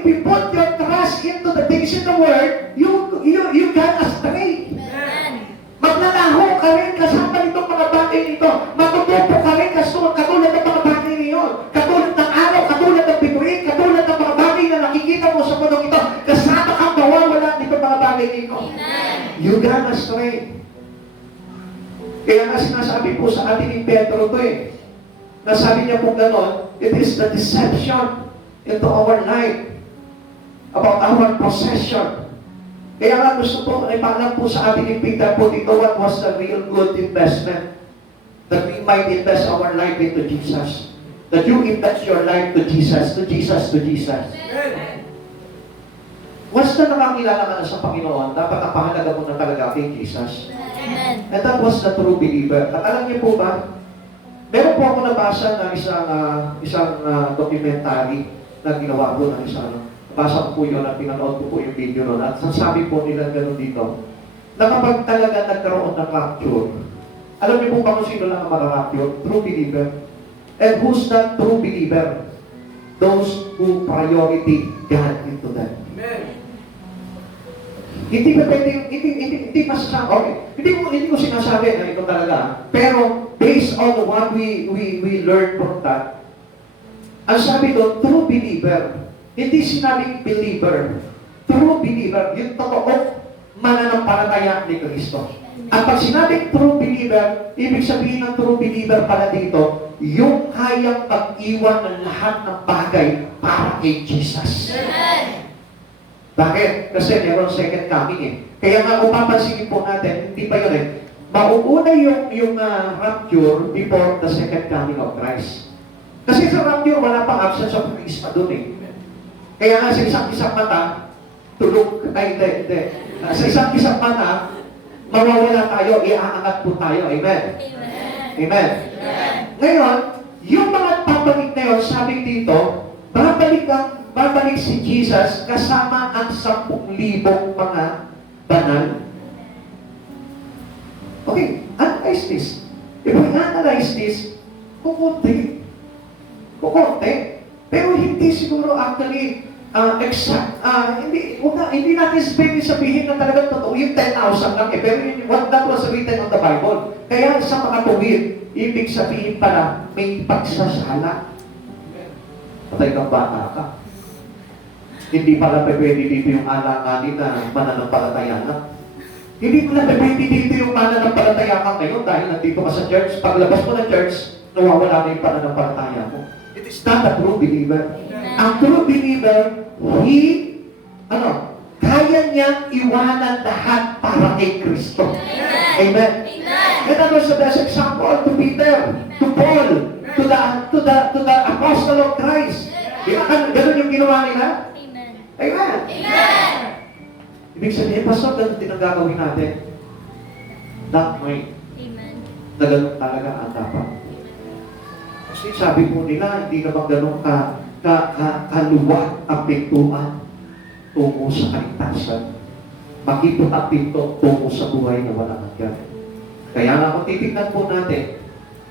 you put your trust into the things in the world, you got astray. Amen. Maglalaho ka rin kasama nitong mga bagay nito. Matutupo ka rin katulad ng mga bagay niyon. Katulad ng araw, katulad ng bituin, katulad ng mga bagay na nakikita mo sa mundong ito. Kasama kang mawawala nitong mga bagay nito. Amen. You got astray. Kaya nga sinasabi po sa atin ni Pedro ito Nasabi niya po gano'n, it is the deception into our life, about our possession. Kaya nga gusto po, ay paalam po sa atin ni Peter po dito, what was the real good investment? That we might invest our life into Jesus. That you invest your life to Jesus, to Jesus, to Jesus. Once na nakakilala ka na sa Panginoon, dapat ang pahalaga mo na talaga kay Jesus. Amen. And that was the true believer. At alam niyo po ba, meron po ako nabasa na isang documentary na ginawa po ng isang basa ko po yun at pinanood ko po yung video nun. At sasabi po nila gano'n dito, na kapag talaga nagkaroon ng rapture, alam niyo po ba kung sino lang ang mararapture? True believer. And who's that true believer? Those who priority God into them. Amen. Hindi ba pwede, hindi masasabi, okay, hindi ko sinasabi na ito talaga, pero based on what we learn from that, ang sabi doon, true believer, Hindi sinabing believer. True believer, yung totoong mananampalataya ni Kristo. At pag sinabing true believer, ibig sabihin ng true believer pala dito, yung kayang mag-iwan ng lahat ng bagay para kay Jesus. Bakit? Kasi meron second coming eh. Kaya nga kung papansinin po natin, hindi pa yun eh. Mauuna yung rapture before the second coming of Christ. Kasi sa rapture, wala pang absence of charisma dun eh. Kaya nga sa isang mata, tulog, hindi. Sa isang mata, mawawala tayo, iaangat po tayo. Amen? Amen? Ngayon, yung mga babalik na yun, sabi dito, babalik si Jesus kasama ang 10,000 mga banal. Okay, analyze this. If we analyze this, kukunti. Pero hindi siguro actually exact. Hindi natin sabihin na talagang totoo. Yung 10,000 lang eh. Pero that was written on the Bible. Kaya sa mga tuwid, ibig sabihin pala, may pagsasala. Patay kang bata ka. Hindi pala pwede dito yung alanganin na mananampalataya na. Hindi pala pwede dito yung mananampalataya ka ngayon dahil nandito ka sa church. Paglabas mo ng church, nawawala na yung pananampalataya mo. It is not a true believer. Ang true believer, kaya niyang iwanan lahat para kay Kristo. Amen. And that was the best example to Peter, to Paul, to the apostle of Christ. Ganun yung ginawa nila? Amen. Ibig sabihin, Pastor, ganun din ang gagawin natin. That way. Na ganun talaga ang dapat. Kasi sabi po nila, hindi naman ganun kaluwag ang pintuan tungo sa kaligtasan. Makipot ang pinto tungo sa buhay na walang hanggan. Kaya nga kung titignan po natin,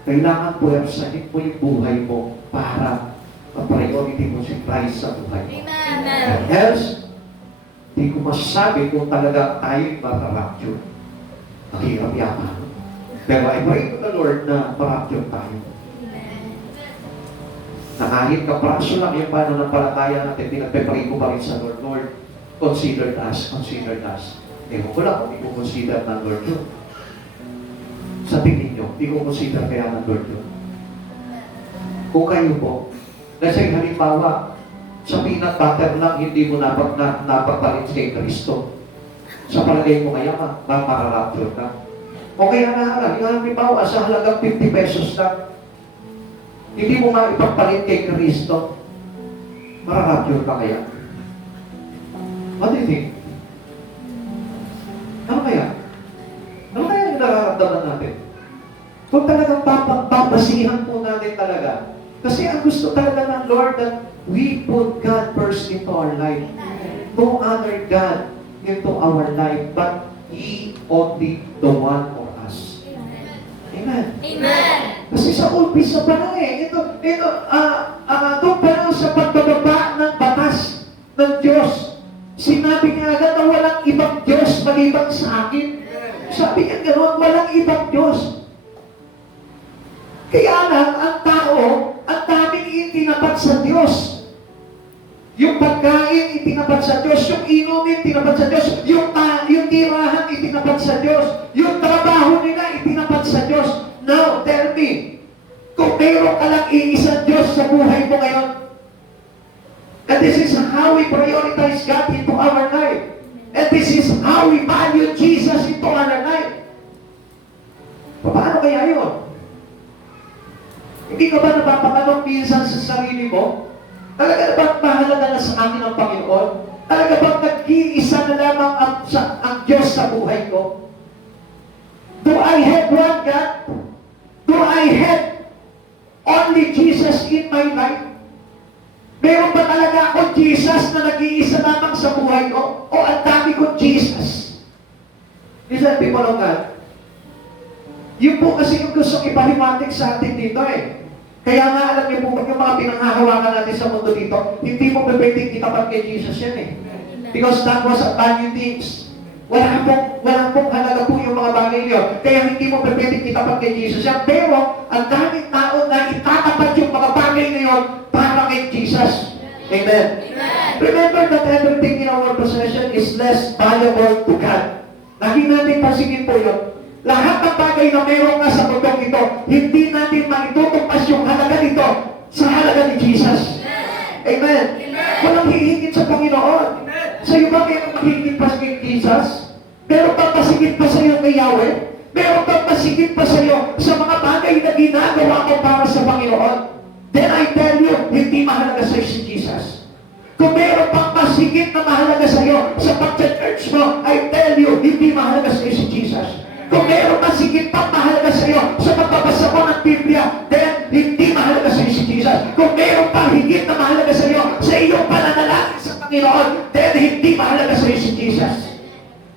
kailangan po ersahin po yung buhay mo para ma-priority mo si Christ sa buhay mo. Amen. Else, di ko masasabi kung talaga tayo mararapture. Ang hirap yaman. Pero I pray to the Lord na marapture tayo. Na kahit kapraso lang yung pananampalataya natin, pinagpe-pray ko pa rin sa Lord. Lord, consider us. Ewan ko lang kung di ko consider ng Lord yun. Sa tingin nyo, di ko consider kaya ng Lord yun. Kung kayo po, kasi halimbawa, sa peanut butter lang, hindi mo napagpalit kay Kristo. Sa palagay mo kaya mararapture ka. O kaya nga, halimbawa, sa halagang 50 pesos lang, hindi mo maipagpalit kay Kristo, mararapture ka kaya? What do you think? Ano kaya? Ano kaya yung nararamdaman natin? Kung talagang babasihan po natin talaga. Kasi ang gusto talaga ng Lord that we put God first into our life. No other God into our life, but He only the one for us. Amen. Kasi sa umpisa pa lang doon pa lang sa pagbababa ng batas ng Diyos, sinabi niya agad na walang ibang Diyos maliban sa akin. Sabi niya gano'n, walang ibang Diyos. Kaya lang, ang tao, ang daming itinapat sa Diyos. Yung pagkain, itinapat sa Diyos. Yung inumin, itinapat sa Diyos. Yung tirahan, itinapat sa Diyos. Yung trabaho nila, itinapat sa Diyos. Now, tell me, kung mayroon ka lang iisang Diyos sa buhay mo ngayon, and this is how we prioritize God into our life. And this is how we value Jesus into our life. Paano kaya yun? Hindi ka ba napapatanong minsan sa sarili mo? Talaga ba mahalaga na sa akin ang Panginoon? Talaga ba nag-iisa na lamang ang Diyos sa buhay ko? Do I have one God? Do I have only Jesus in my life? Meron ba talaga ako Jesus na nag-iisa lamang sa buhay ko? O ang dami ko Jesus? Listen, people of God. Yun po kasi yung gusto ipalimatik sa atin dito eh. Kaya nga alam niyo po, yung mga pinanghahawakan natin sa mundo dito, hindi mo pwedeng itapat kay Jesus yan eh. Because that was a value things. Wala pong halaga po yung mga bagay niyo. Kaya hindi mo pwedeng itapat kay Jesus yan. Pero, ang daming tao na itatapat yung mga bagay na yun para kay Jesus. Amen. Remember that everything in our possession is less valuable to God. Lagi natin pasigin po yun. Lahat ng bagay na meron ka sa mundong ito, hindi natin maitutupas yung halaga nito sa halaga ni Jesus. Amen. Walang hihingit sa Panginoon. Sa iyo ba mayroong mahigit pa kay Jesus? Meron pa pasigit pa sa iyo kay Yahweh? Meron pa pasigit pa sa iyo sa mga bagay na ginagawa mo para sa Panginoon? Then I tell you, hindi mahalaga sa iyo si Jesus. Kung meron pang masigit na mahalaga sa iyo sa pag-church mo, I tell you, hindi mahalaga sa iyo si Jesus. Kung meron masigit pang mahalaga sa iyo sa pagbabasa mo ng Biblia, then hindi mahalaga sa iyo si Jesus. Kung meron pang higit na mahalaga sa iyong pananalangin sa Panginoon, then hindi mahalaga sa iyo si Jesus.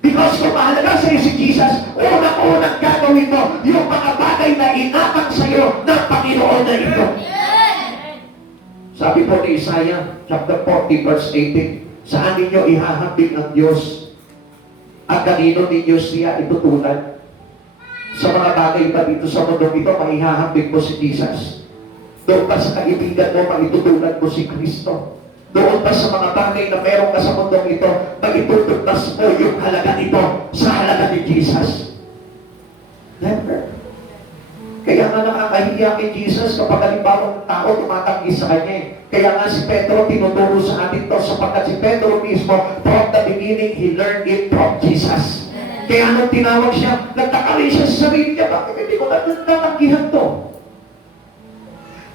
Because kung mahalaga sa iyo si Jesus, unang-unang gagawin mo yung mga bagay na inakang sa iyo ng Panginoon na ito. Sabi po ni Isaiah, chapter 40, verse 18, saan ninyo ihahambing ang Diyos at kanino ninyo siya itutulan? Sa mga bagay ba dito sa mundong ito, maihahambing mo si Jesus. Doon pa sa kaibigan mo, maitutulan mo si Kristo. Doon pa sa mga bagay na meron ka sa mundong ito, maitutulas mo yung halaga nito sa halaga ni Jesus. Never. Kaya nga nakakahiya kay Jesus kapag halimbawa ng tao tumatanggi sa kanya. Kaya nga si Pedro tinuturo sa atin to sapagkat si Pedro mismo, from the beginning, he learned it from Jesus. Kaya nung tinawag siya, nagtaka rin siya sa sarili niya, bakit hindi ko natanggihan to?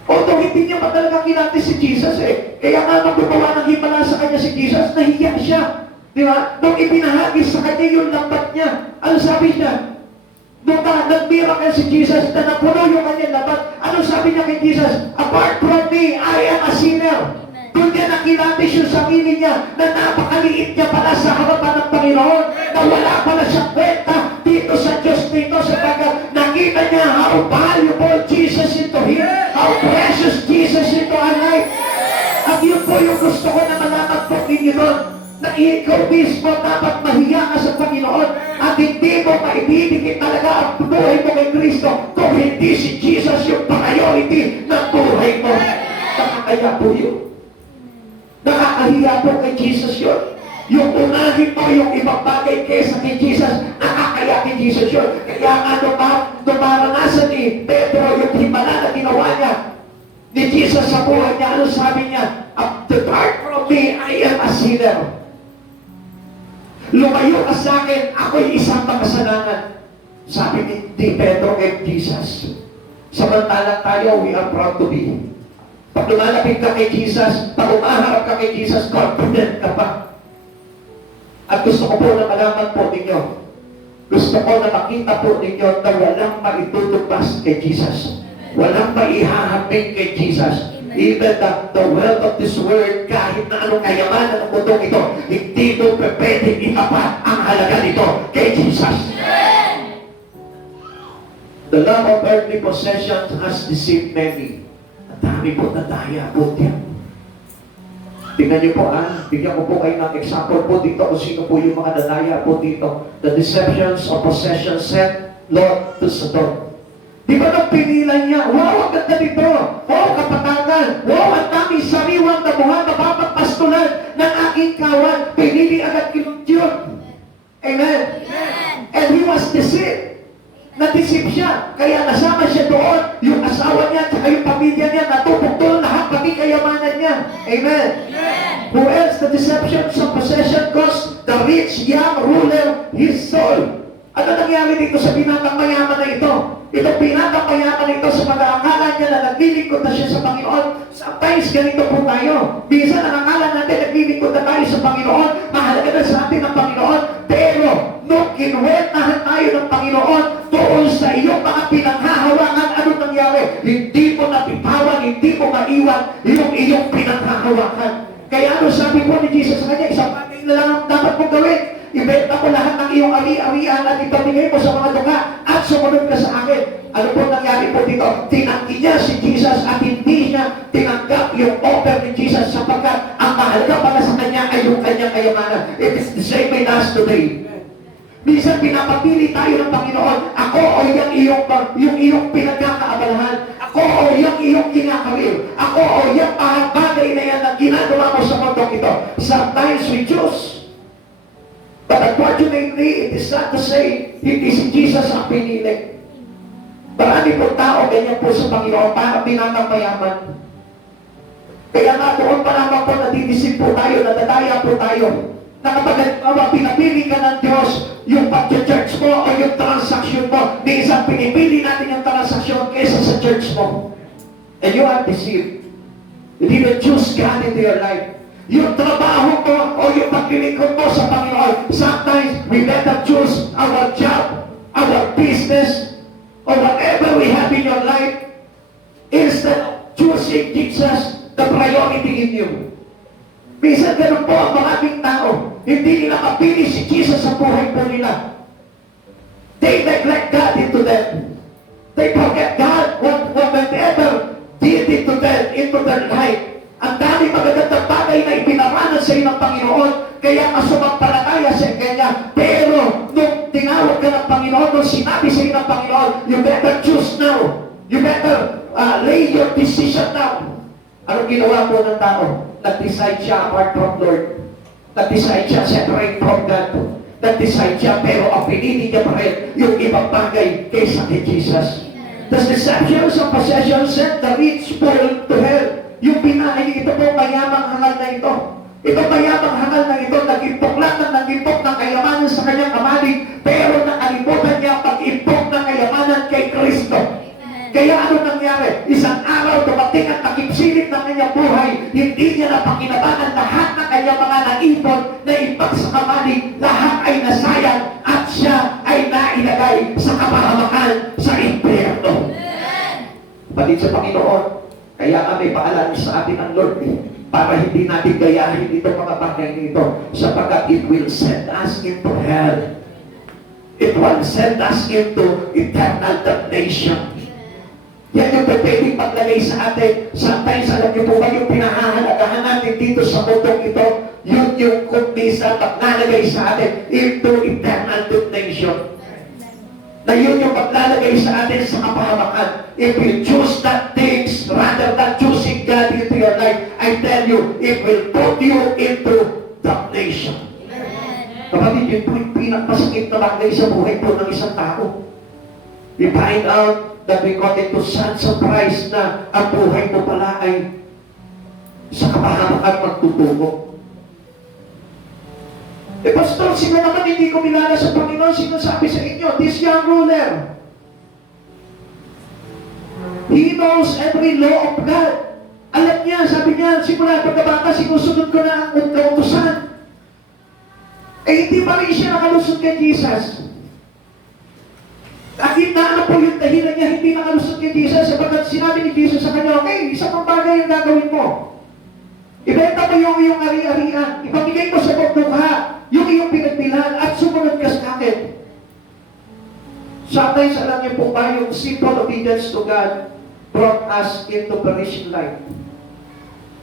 Although hindi niya pa talaga kinati si Jesus eh. Kaya nga nung gumawa ng himala sa kanya si Jesus, nahiya siya. Di ba? Nung ipinahagis sa kanya yung lambat niya, ano sabi niya? Nung nag-miracle si Jesus na napuno yung kanyang labat, ano sabi niya kay Jesus? Apart from me, I am a sinner. Doon niya nakilatis yung sarili niya na napakaliit niya pala sa harapan ng Panginoon, na wala pala siyang kwenta dito sa Diyos nito sapagkat nakita niya how valuable Jesus into him, how precious Jesus into our life. At yun po yung gusto ko na malaman po ninyo doon, na ikaw mismo dapat mahiya ka sa Panginoon at hindi mo maibibigay talaga ang buhay mo kay Kristo kung hindi si Jesus yung priority ng buhay mo. Nakakaya po yun. Nakakahiya po kay Jesus yun. Yung unahin mo yung ibang bagay kesa kay Jesus, nakakaya kay Jesus yun. Kaya nga nung maranasan ni Pedro yung himala na ginawa niya ni Jesus sa buhay niya, ano sabi niya? Depart from me, I am a sinner. Lumayo ka sa akin, ako'y isang makasalanan. Sabi ni Pedro kay Jesus. Samantalang tayo, we are proud to be. Pag lumalapit ka kay Jesus, pag umaharap ka kay Jesus, confident ka pa. At gusto ko po na malaman po ninyo, gusto ko na makita po ninyo na walang maitutubas kay Jesus. Walang maihahambing kay Jesus. Even the wealth of this world, kahit na anong kayamanan ng mundong ito, hindi mo pwedeng itapat ang halaga nito kay Jesus. The love of earthly possessions has deceived many. Ang dami po na daya po diyan. Tingnan niyo po bigyan ko po kayo ng example po dito kung sino po yung mga dadaya po dito. The deceptions of possession sent Lot to Sodom. Di ba nang pinilan niya, wow, ang ganda dito. Oh, kapatagan. Wow, ang daming sariwang damuhan na mapagpastulan ng aking kawan. Pinili agad kinundyot. Amen. And he was deceived. Na-deceive siya. Kaya nasama siya doon. Yung asawa niya, at yung pamilya niya, natupok doon lahat, pati kayamanan niya. Amen. Who else? The deception of possession cost the rich young ruler his soul. Ano nangyari dito sa binatang mayaman na ito? Itong binatang mayaman na ito sa pag-aakala niya na naglilingkod na siya sa Panginoon. Sometimes ganito po tayo. Minsan ang akala natin naglilingkod na tayo sa Panginoon, mahalaga na sa atin ang Panginoon. Pero nung kinwentahan tayo ng Panginoon doon sa iyong mga pinanghahawakan, ano nangyari? Hindi mo napitawan, hindi mo maiwan yung iyong pinanghahawakan. Kaya ano sabi po ni Jesus sa kanya, isang bagay na lang ang dapat mong gawin. Ibenta mo lahat ng iyong ari-arian at ipamigay mo sa mga duga at sumunod ka sa akin. Ano po nangyari po dito? Tinanggi niya si Jesus at hindi niya tinanggap yung offer ni Jesus sapagkat ang mahalaga pala sa kanya ay yung kanyang kayamanan. It is the same with us today. Minsan pinapapili tayo ng Panginoon, ako o yung iyong pinagkakaabalahan. Ako Ako o yung iyong kinakariw. Ako o yung bagay na yan na ginagawa mo sa mundong ito. Sometimes we choose. But unfortunately, it is not to say, hindi si Jesus ang pinili. Marami po tao, ganyan po sa Panginoon, para pinatang mayaman. Kaya nga doon pa naman po nadidisip po tayo, nadadaya po tayo. Na kapag pinapili ka ng Diyos, yung pag-church mo o yung transaksyon mo, minsan pinipili natin yung transaksyon kaysa sa church mo. And you are deceived. You didn't choose God into your life. Yung trabaho mo o yung paglilingkod mo sa Panginoon, sometimes we better choose our job, our business, or whatever we have in your life, instead of choosing Jesus, the priority in you. Minsan ganun po ang maraming tao. Hindi nila mapili si Jesus sa buhay po nila. They neglect God into them. They forget God whatever did into them, into their life. Ang dami magagandang bagay na ipinaranas sa iyo ng Panginoon, kaya masumampalataya sa Kanya. Pero nung tinawag ka ng Panginoon, nung sinabi sa iyo ng Panginoon, you better choose now. You better lay your decision now. Anong ginawa po ng tao? Nag-decide siya apart from Lord. Nag-decide siya separate from God. Nag-decide siya, pero ang pinili niya pa rin yung ibang bagay kaysa kay Jesus. The deceptions of possession sent the rich poor to hell. Yung pinahay, ito po mayamang hangal na ito. Ito mayamang hangal na ito, nag-impok lang ng nag-impok ng kayamanan sa kanyang kamalig, pero nakalimutan niya pag-impok ng kayamanan kay Kristo. Kaya ano nangyari? Isang araw dumating at nakipsilip ng kanyang buhay, hindi niya napakinabangan lahat ng kanyang mga naipon na ipag sa kamalig, lahat ay nasayang at siya ay nailagay sa kapahamakan sa impyerno. Batid sa Panginoon, kaya kami paalala sa atin ang Lord para hindi natin gayahin itong mga bagay nito sapagkat it will send us into hell. It will send us into eternal damnation. Yan yung pwedeng paglagay sa atin. Sometimes, alam niyo po ba yung pinahahalagahan natin dito sa mundong ito, yun yung kumpisa paglalagay sa atin into eternal damnation. Na yun yung paglalagay sa atin sa kapahamakan. If you choose that things rather than choosing God into your life, I tell you, it will put you into damnation. Kapatid, yun po yung pinakmasakit na bagay sa buhay po ng isang tao. We find out that we got into sons of Christ na ang buhay mo pala ay sa kapahamakan magtutubo. Pastor, sino naman hindi ko milala sa Panginoon? Sino sabi sa inyo? This young ruler. He knows every law of God. Alam niya, sabi niya, simula pagkabata, sinusunod ko na ang kautusan. Hindi pa rin siya nakalusot kay Jesus. Nakita na ano po yung dahilan niya hindi nakalusot kay Jesus sapagkat sinabi ni Jesus sa kanya, okay, isa pang bagay ang gagawin mo. Ibenta mo yung iyong ari-arian. Ipamigay mo sa bukha yung iyong pinagbilhan at sumunod ka sa akin. Sometimes, alam niyo po ba, yung simple obedience to God brought us into perishing life.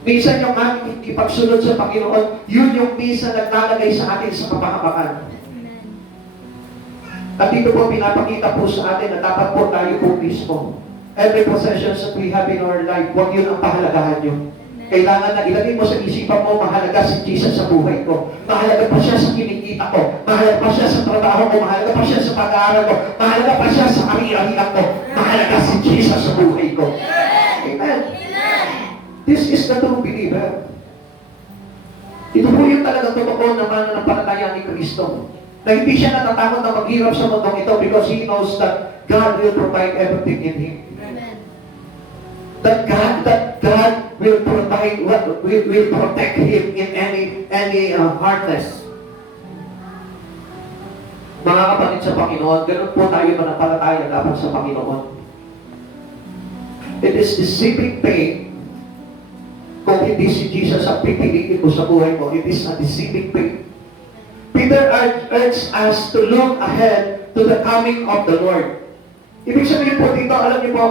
Minsan yung aming hindi pagsunod sa Panginoon, yun yung minsan naglalagay sa atin sa kapahamakan. At dito po pinapakita po sa atin na dapat po tayo po mismo. Every possessions that we have in our life, huwag yun ang pahalagahan nyo. Kailangan na ilagay mo sa isipan mo, mahalaga si Jesus sa buhay ko. Mahalaga pa siya sa kinikita ko. Mahalaga pa siya sa trabaho ko. Mahalaga pa siya sa pag-aaral ko. Mahalaga pa siya sa ari-arian ko. Mahalaga si Jesus sa buhay ko. Amen. This is the true believer. Ito po yung talagang totoo na mananampalataya ni Kristo. Na hindi siya natatakot na maghirap sa mundong ito because he knows that God will provide everything in him. That God will provide, will protect him in any hardness. Mga kapatid sa Panginoon, ganun po tayo manampalataya dapat sa Panginoon. It is deceiving faith kung hindi si Jesus ang pipiliin mo sa buhay mo. It is a deceiving faith. Peter urged us to look ahead to the coming of the Lord. Ibig sabihin po dito, alam niyo po,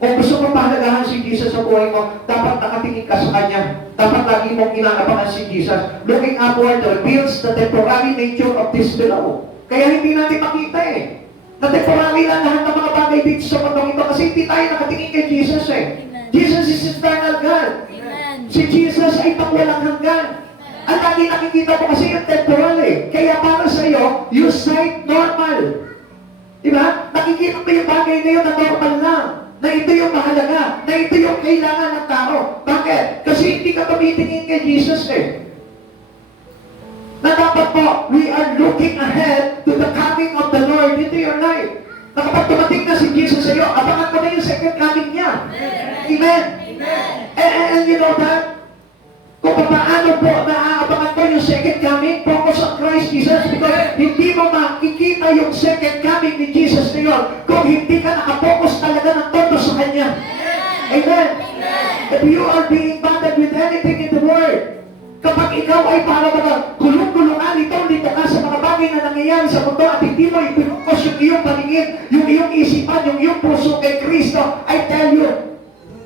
kung gusto mong pahalagahan si Jesus sa buhay mo, dapat nakatingin ka sa Kanya. Dapat lagi mong inaabangan si Jesus. Looking upward reveals the temporary nature of this below. Kaya hindi natin makita eh. Na temporary lang lahat ng mga bagay dito sa mundong ito kasi hindi tayo nakatingin kay Jesus eh. Jesus is eternal God. Si Jesus ay pangwalang hanggan. Ang lagi nakikita mo kasi yung temporal eh. Kaya para sa iyo, you sight normal. Diba? Nakikita mo yung bagay na yun na normal lang. Na ito yung mahalaga. Na ito yung kailangan ng tao. Bakit? Kasi hindi ka tumitingin kay Jesus eh. Na dapat po, we are looking ahead to the coming of the Lord into your life. Na kapag tumating na si Jesus sa iyo, abangan mo na yung second coming niya. Amen? And you know that? Kung paano po naaabangan mo yung second coming, focus on Christ Jesus because hindi mo makikita yung second coming ni Jesus na yun kung hindi ka nakapokus talaga ng todo sa Kanya. Amen? If you are being bothered with anything in the world, kapag ikaw ay para mga gulong-gulungan dito ka sa mga bagay na nangyayari sa mundo at hindi mo ipinukos yung iyong paningin, yung iyong isipan, yung iyong puso kay Kristo, I tell you,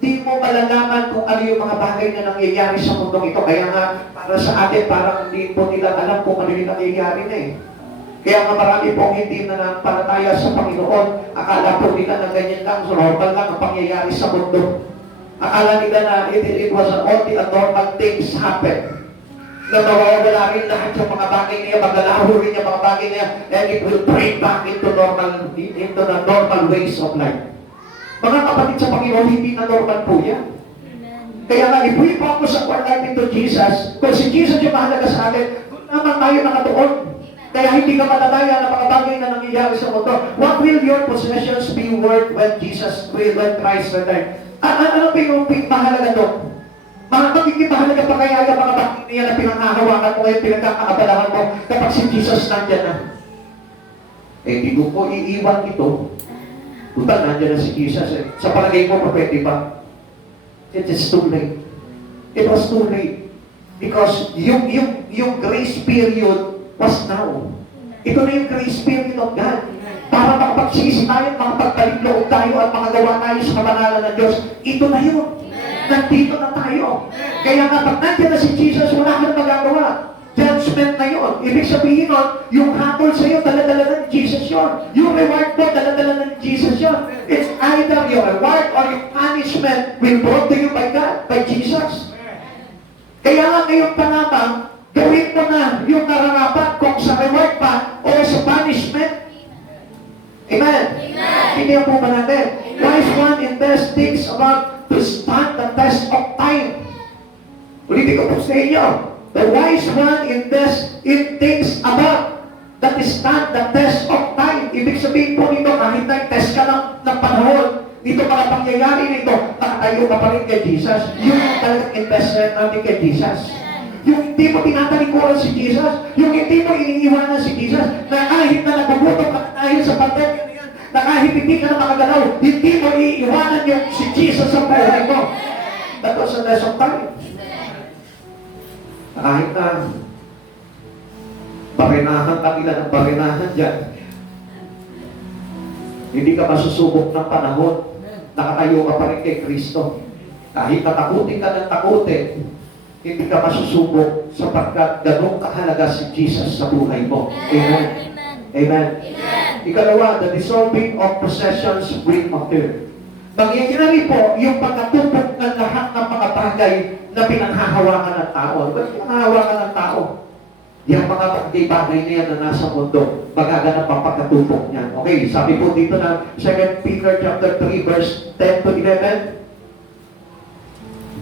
hindi mo malalaman kung ano yung mga bagay na nangyayari sa mundong ito. Kaya nga, para sa atin, parang hindi po nila alam kung ano yung nangyayari na eh. Kaya nga marami pong hindi na nampalataya sa Panginoon. Akala po nila na ganyan lang, normal lang ang pangyayari sa mundo. Akala nila na it was only a normal things happen. Na mawawala rin lahat yung mga bagay niya, maglalaho rin yung mga bagay niya, and it will bring back into the normal ways of life. Mga kapatid sa Panginoon, hindi na normal po yan. Kaya nga, if we focus our life into Jesus, kung si Jesus yung mahalaga sa atin, kung naman tayo nakatuon, kaya hindi ka matataya ng mga bagay na nangyayari sa mundo. What will your possessions be worth when Christ return? Ano ba yung mahalaga doon? Magiging mahalaga pa kaya yung mga bagay niya na pinanghahawakan mo ngayon, pinagkakaabalahan mo kapag si Jesus nandyan na. Eh, di ko po iiwan ito. Tutal, nandiyan na si Jesus eh. Sa palagay mo, pwede ba? It is too late. It was too late. Because yung grace period was now. Ito na yung grace period of God. Para makapagsisi tayo, makapagpaligloog tayo at makagawa tayo sa kabanalan ng Diyos. Ito na yun. Nandito na tayo. Kaya nga, pag nandiyan na si Jesus, wala kang magagawa. Judgment na yun. Ibig sabihin nun, yung hatol sa iyo, dala-dala ng Jesus yun. Yung reward mo, dala-dala ng Jesus yun. It's either your reward or your punishment will brought to you by God, by Jesus. Kaya nga ngayon pa lamang, gawin mo na yung nararapat kung sa reward pa o sa punishment. Amen? Hindi po ba natin? Wise one invest things about to stand the test of time. Ulitin ko po sa inyo. The wise one invest in things above that stand the test of time. Ibig sabihin po nito, kahit nag-test ka ng panahon, dito para pangyayari nito, nakatayo ka pa rin kay Jesus. Yung talagang investment natin kay Jesus. Yung hindi mo tinatalikuran si Jesus, yung hindi mo iniiwanan si Jesus, na kahit na nagugutom ka dahil sa pandemya na yan, na kahit hindi ka na makagalaw, hindi mo iiwanan yung si Jesus sa buhay mo. That was a lesson time. Kahit na barinahan kanila ng barinahan dyan, hindi ka masusubok ng panahon, nakatayo ka pa rin kay Kristo. Kahit natakutin ka ng takutin, hindi ka masusubok sapagkat ganun kahalaga si Jesus sa buhay mo. Amen. Amen. Ikalawa, the dissolving of possessions bring of fear. Mangyayari po yung pagkatupok ng lahat ng mga bagay na pinanghahawakan ng tao. Ba't pinanghahawakan ng tao? Yung mga bagay-bagay na yan na nasa mundo, magaganap ang pagkatupok niyan. Okay, sabi po dito na 2 Peter chapter 3 verse 10 to 11.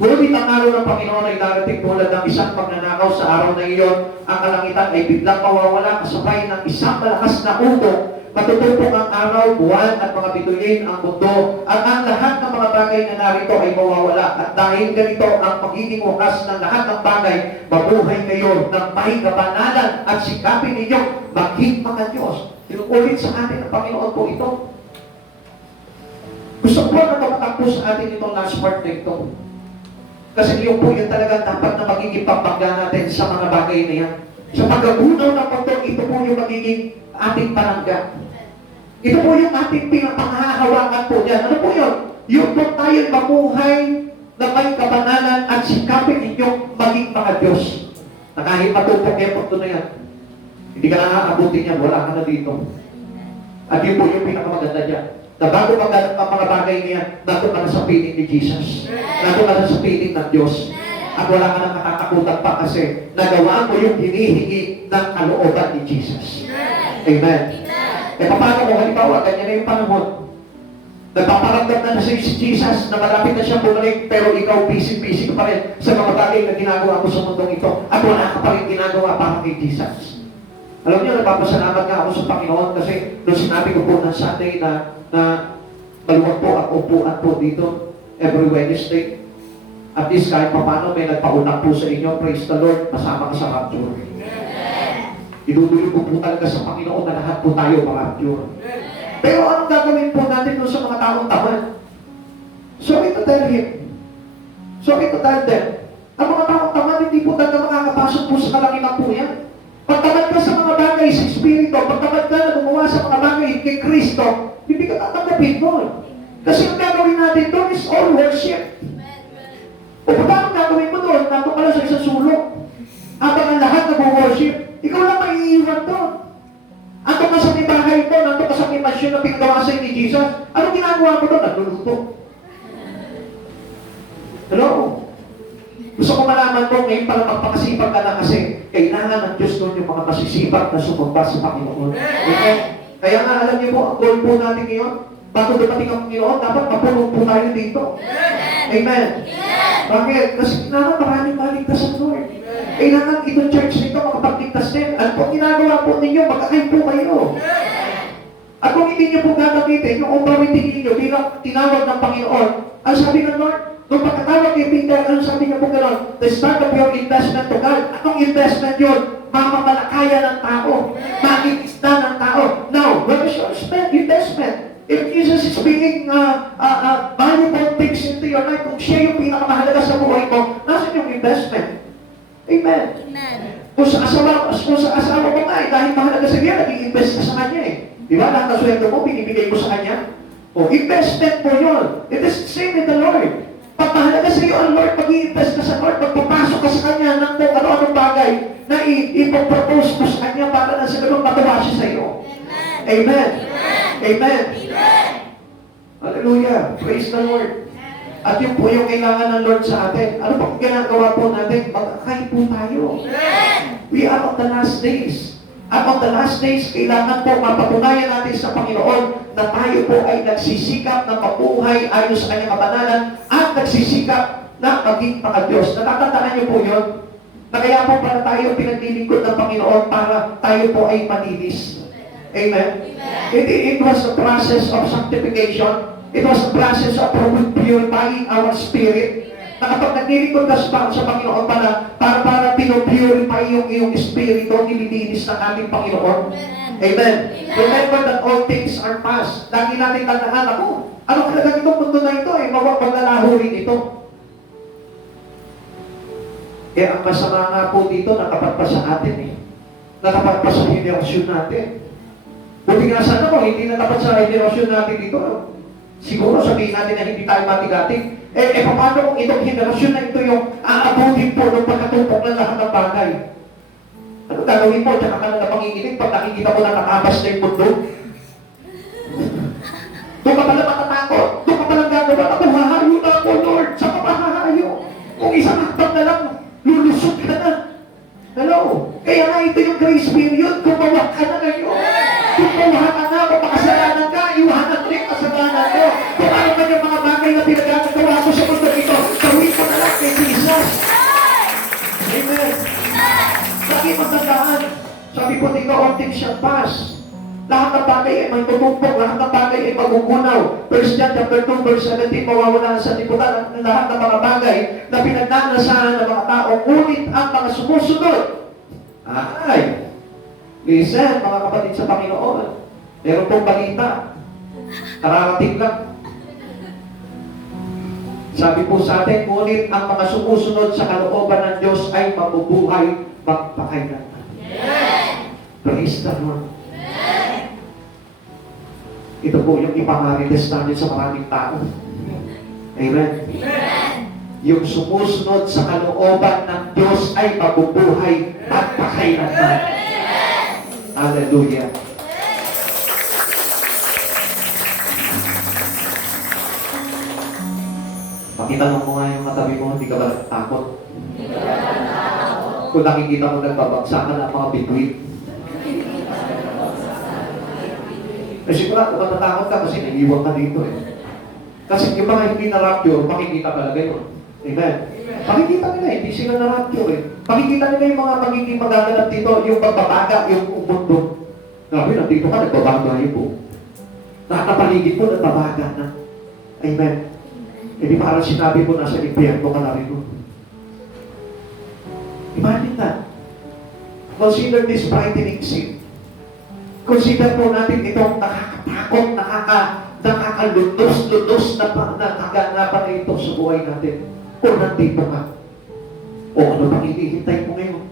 Ngunit ang araw ng Panginoon ay darating tulad ng isang pagnanakaw sa araw na iyon. Ang kalangitan ay biglang mawawala kasabay ng isang malakas na utok. Matutupok ang araw, buwan at mga bituin ang mundo. At ang lahat ng mga bagay na narito ay mawawala. At dahil ganito ang magiging wakas ng lahat ng bagay, mabuhay kayo ng may kabanalan at sikapin ninyo maging mga Diyos. Tinukulit sa atin ng Panginoon po ito. Gusto ko na tumatakbo sa atin itong last part na ito. Kasi yun po yung talagang dapat na magiging pampangga natin sa mga bagay na yan. Sa pag-agunaw ng mundo, ito po yung magiging ating panangga. Ito po yung ating pinapanghahawakan po dyan. Ano po yun? Yung po tayo mabuhay na may kabanalan at sikapin ninyong maging mga Diyos. Na kahit matupok yung mundo na yan, hindi ka na aabutin yan, wala ka na dito. At yun po yung pinakamaganda niya. Na bago magganap ang mga bagay niya, nato ka na sa piling ni Jesus. Nato ka na sa piling ng Diyos. At wala ka nang nakakakutan pa kasi nagawa mo yung hinihingi ng kalooban ni Jesus. Amen. Eh paano kung halimbawa, ganyan na yung panahon. Nagpaparamdam na sa si Jesus na malapit na siya bumalik, pero ikaw busy-busy ka pa rin sa mga bagay na ginagawa mo sa mundong ito at wala ka pa rin ginagawa para kay Jesus. Alam niyo, nagpapasalamat nga ako sa Panginoon kasi nung sinabi ko po ng Sunday na maluwag po ang upuan po dito every Wednesday. At least kahit pa paano may nagpauna po sa inyo, praise the Lord, masama ka sa rapture. Inudulo ko po talaga sa Panginoon na lahat po tayo ma-rapture. Pero anong gagawin po natin doon sa mga taong tamad? Sorry to tell him. Sorry to tell them. Ang mga taong tamad, hindi po talaga makakapasok po sa kalangitan po yan. Pagtamad ka sa mga bagay sa Espiritu, pagtamad ka na gumawa sa mga bagay kay Kristo, hindi ka tatanggapin doon. Kasi ang gagawin natin doon is all worship. O paano gagawin mo doon? Nato ka lang sa isang sulok. Habang ang lahat nag-worship, ikaw lang maiiwan doon. Ato ka sa may bahay mo, nato ka sa may masyon na pinagawa sa ni Jesus. Anong ginagawa mo doon? Nagluluto. Hello? Gusto ko malaman mo ngayon para magpakasipag ka na kasi kailangan ng Diyos doon yung mga masisipag na sumamba sa Panginoon. Okay? Kaya nga alam niyo po, ang goal po natin ngayon, bago dumating ang Panginoon, dapat mapulong po tayo dito. Amen. Bakit? Kasi kailangan maraming maligtasan, Lord. Kailangan itong church nito makapagligtas din. At kung ginagawa po ninyo, magkakain po kayo. At kung hindi niyo po gagamitin, yung authority ninyo bilang tinawag ng Panginoon, ang sabi ng Lord, nung pagkatawag kay Peter, ano sabi niya po gano'n? The start of your investment to God. Anong investment yun? Mamamalakaya ng tao. Makikista ng tao. Now, what is your investment? If Jesus is bringing valuable things into your life, kung siya yung pinakamahalaga sa buhay mo, nasan yung investment? Amen. Kung sa asawa mo nga, dahil mahalaga sa kanya, nag-i-invest ka sa kanya eh. Di ba? Lahat ng sweldo mo, binibigay mo sa kanya. O, investment mo yun. It is the same with the Lord. Pag mahalaga sa iyo ang Lord, mag-i-invest ka sa Lord, magpapasok ka sa kanya ng kung ano-anong bagay na ipopropose mo sa kanya para na sa ganun matawa siya sa iyo. Amen. Amen. Hallelujah. Praise the Lord. At yun po yung kailangan ng Lord sa atin. Ano pang ginagawa po natin? Magkakain po tayo. We are on the last days. At on the last days, kailangan po mapatunayan natin sa Panginoon na tayo po ay nagsisikap na mabuhay ayon sa kanyang kabanalan at nagsisikap na maging mga Diyos. Natatandaan niyo po yun? Na kaya po para tayo pinaglilingkod ng Panginoon para tayo po ay malinis. Amen? It was a process of sanctification. It was a process of purifying our spirit. Na kapag naglilingkod ka sa Panginoon para pinupurify yung iyong espiritu, nililinis ng ating Panginoon. Amen. Remember that all things are past. Lagi natin tandaan, ano talaga itong mundo na ito eh, maglalaho rin ito. Eh, ang masama nga po dito, nakapat pa sa atin eh. Nakapat pa sa henerasyon natin. Buti nga sana ko, hindi natapat sa henerasyon natin dito. Siguro sabihin natin na hindi tayo matigating. Paano kung itong henerasyon na ito yung aabutin po ng pagkatutok ng lahat ng bagay? Ano gagawin mo? Tsaka ka na napanginginig pag nakikita mo na nakabas na yung mundo? Doon ka pala matatakot. Doon ka palang gagawa. Ako, hahayo na ako, Lord. Saan ka pa hahayo? Kung isang hakbang na lang, lulusot ka na. Hello? Kaya nga ito yung grace period. Gumawa ka na ngayon. Gumawa ka na. Kung makasalanan ka, iwanan mo yung kasalanan mo. Kung ano man yung mga bagay na pinagagawa ko sa mundo ito, gawin ko na lang kay Jesus. Amen. Bakit matandaan? Sabi ko dito, all things shall pass. Lahat ng bagay ay may tutumpok, lahat ng bagay ay magugunaw. 1 John chapter 2, verse 17, mawawala sa liputan ang lahat ng mga bagay na pinagdanasahan ng mga tao, ngunit ang mga sumusunod. Ay, listen, mga kapatid sa Panginoon, meron pong balita. Kararating lang. Sabi po sa atin, ngunit ang mga sumusunod sa kalooban ng Diyos ay mabubuhay magpakailanman. Praise the Lord. Ito po yung ipamarites namin sa maraming tao. Amen. Yung sumusunod sa kalooban ng Diyos ay mabubuhay magpakailanman. Hallelujah. Pakitanong mo nga yung katabi mo, hindi ka ba natatakot? Kung nakikita mo nagbabagsak ka ng mga bituin. Kasi kung matatakot ka kasi naiiwan ka dito eh. Kasi yung mga hindi na-rapture, makikita talaga yun. Amen? Makikita nila, hindi sila na-rapture eh. Makikita nila yung mga magiging magaganap dito, yung pagbabaga, yung mundo. Grabe, nandito ka, nagbabaga yun po. Nakakapaligid po, nagbabaga na. Amen? Hindi parang sinabi ko, nasa impyerno ka na rin. Imagine that. Consider this frightening scene. Consider po natin itong nakakatakot, nakakalundos-lundos na kaganapan na ito sa buhay natin. O nandito ka. O ano bang hinihintay mo ngayon?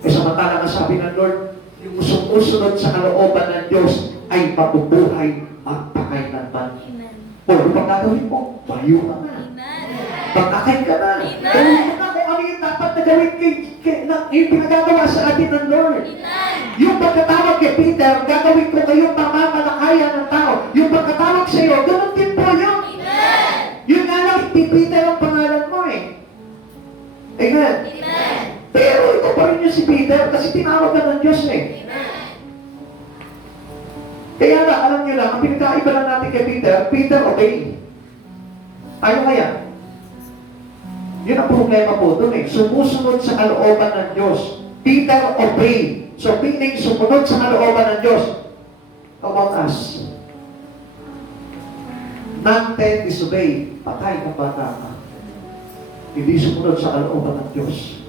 E samantala nga sabi ng Lord, yung sumusunod sa kalooban ng Diyos ay mabubuhay magpakailanman. O ano bang gagawin mo? Bayo ka na. Magkakay ka na. Gawin mo na kung ano yung dapat na gawin yung pinagagawa sa atin ng Lord. Yung pagkatawag kay Peter, gagawin ko kayong pamamalakayan ng tao. Yung pagkatawag sa iyo, ganun din po yun. Yun nga lang, hindi Peter ang pangalan mo eh. Amen? Pero ito pa rin yung si Peter kasi tinawag ka ng Diyos eh. Kaya na, alam nyo lang, ang pinagkaiba lang natin kay Peter obey. Ayaw kaya? Yun ang problema po doon eh. Sumusunod sa kalooban ng Diyos. Peter obey. So, meaning sumunod sa kalooban ng Diyos. How about us? None-10 disobey. Patay ng bata ka. Hindi sumunod sa kalooban ng Diyos.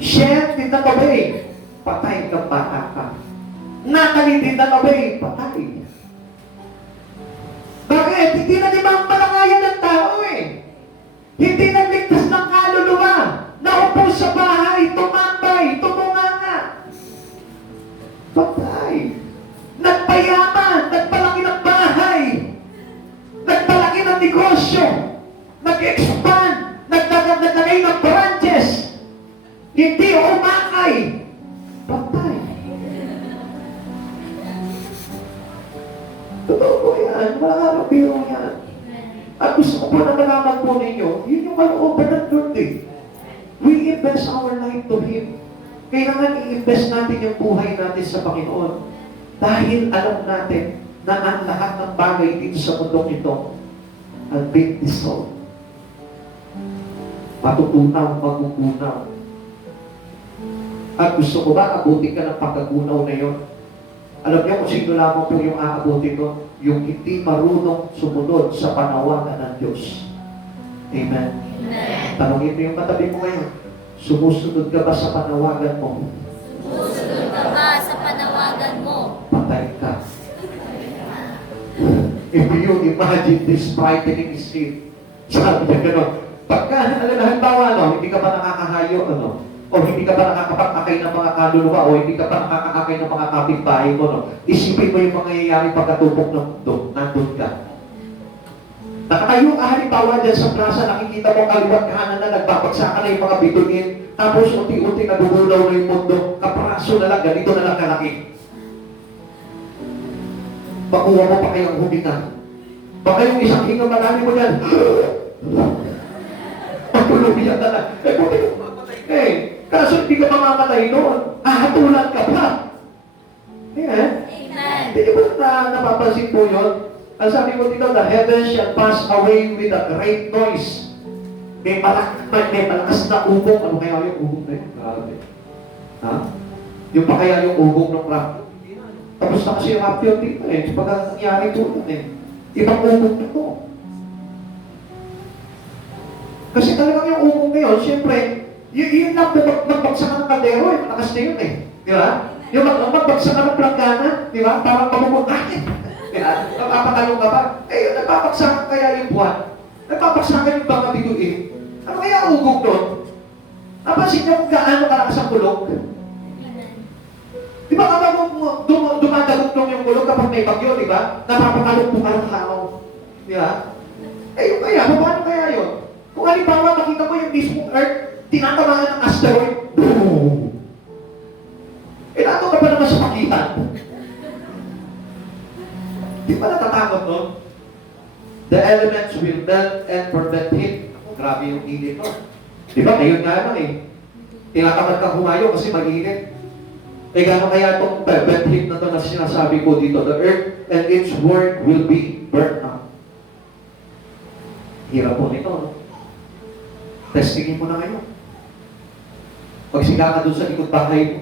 Shem did not obey. Patay ng bata ka. Natalie did not obey. Patay. Bakit? Hindi na limang malakayan ng tao eh. Hindi nagligtas ng kaluluwa. Naupo sa bahay, tumambay, tumunganga. Patay. Nagpayaman, nagpalaki ng bahay. Nagpalaki ng negosyo. Nag-expand. Naglagay ng branches. Hindi umakay. Patay. Totoo po yan. Wala ka biro yan. At gusto ko po na malaman po ninyo, yun yung kalooban ng Lord eh. We invest our life to Him. Kailangan i-invest natin yung buhay natin sa Panginoon. Dahil alam natin na ang lahat ng bagay dito sa mundong ito ang big dissolve. Matutunaw, magugunaw. At gusto ko ba abutin ka ng pagkagunaw na yun? Alam niyo kung sino lamang po yung aabutin ko? Yung hindi marunong sumunod sa panawagan ng Diyos. Amen? Amen. Tanungin mo yung katabi mo ngayon, sumusunod ka ba sa panawagan mo? Sumusunod ka ba sa panawagan mo? Patay ka. If you imagine this frightening scene, sabi niya gano'n, pagka, halimbawa, hindi ka ba nakakahayo, o hindi ka ba nakakapag-akay ng mga kaluluwa, o hindi ka ba nakakakay ng mga kapitbahay mo, isipin mo yung mangyayari pagkatupok ng mundo, nandun ka. Nakatayo ka halimbawa dyan sa plaza, nakikita mo kaliwat kanan na nagbabagsakan na yung mga bituin, tapos unti-unti nagugulaw na yung mundo, kapraso na lang, ganito na lang kalaki. Makuha mo pa kayong huminga. Baka yung isang hinga marami mo yan, pagtulubiyan na lang. Kaso hindi ka mamamatay noon. Hatulan ka pa. Yeah. Amen. Hindi nyo ba napapansin po yun? Ang sabi ko dito, the heavens shall pass away with a great noise. May malakas na ugong. Ano kaya yung ugong na yun? Grabe. Ha? Yung pa kaya yung ugong ng rapture? Tapos na kasi yung rapture dito eh. Pagka nangyari po yun eh. Ibang ugong na to. Kasi talagang yung ugong na yun, siyempre, yun lang magbagsakan ng kaldero eh. Malakas na yun eh. Di ba? Yung magbagsakan ng planggana, di ba? Parang pamumugakit. Di ba? Napapatalong ka ba? Eh, nagpapagsakan kaya yung buwan. Nagpapagsakan yung mga bituin. Ano kaya ugong doon? Napansin niyo kung gaano kalakas ang kulog? Di ba kapag dumadagugtong yung kulog kapag may bagyo, di ba? Napapatalong po ka ng tao. Di ba? Eh, yung kaya, paano kaya yun? Kung halimbawa makita mo yung mismong Earth, tinatamaan ng asteroid, boom! Eh, nato ka pa naman sa pagitan. Di ba natatakot, no? The elements will melt and ferment him. Grabe yung init no? Di ba? Ngayon nga lang eh. Tinatamad kang humayo kasi mag-init. Eh gano'n kaya itong ferment him na ito na sinasabi ko dito? The earth and its work will be burnt out. Hirap po nito, no? Testingin mo na ngayon. Pagsila ka doon sa likod bahay mo.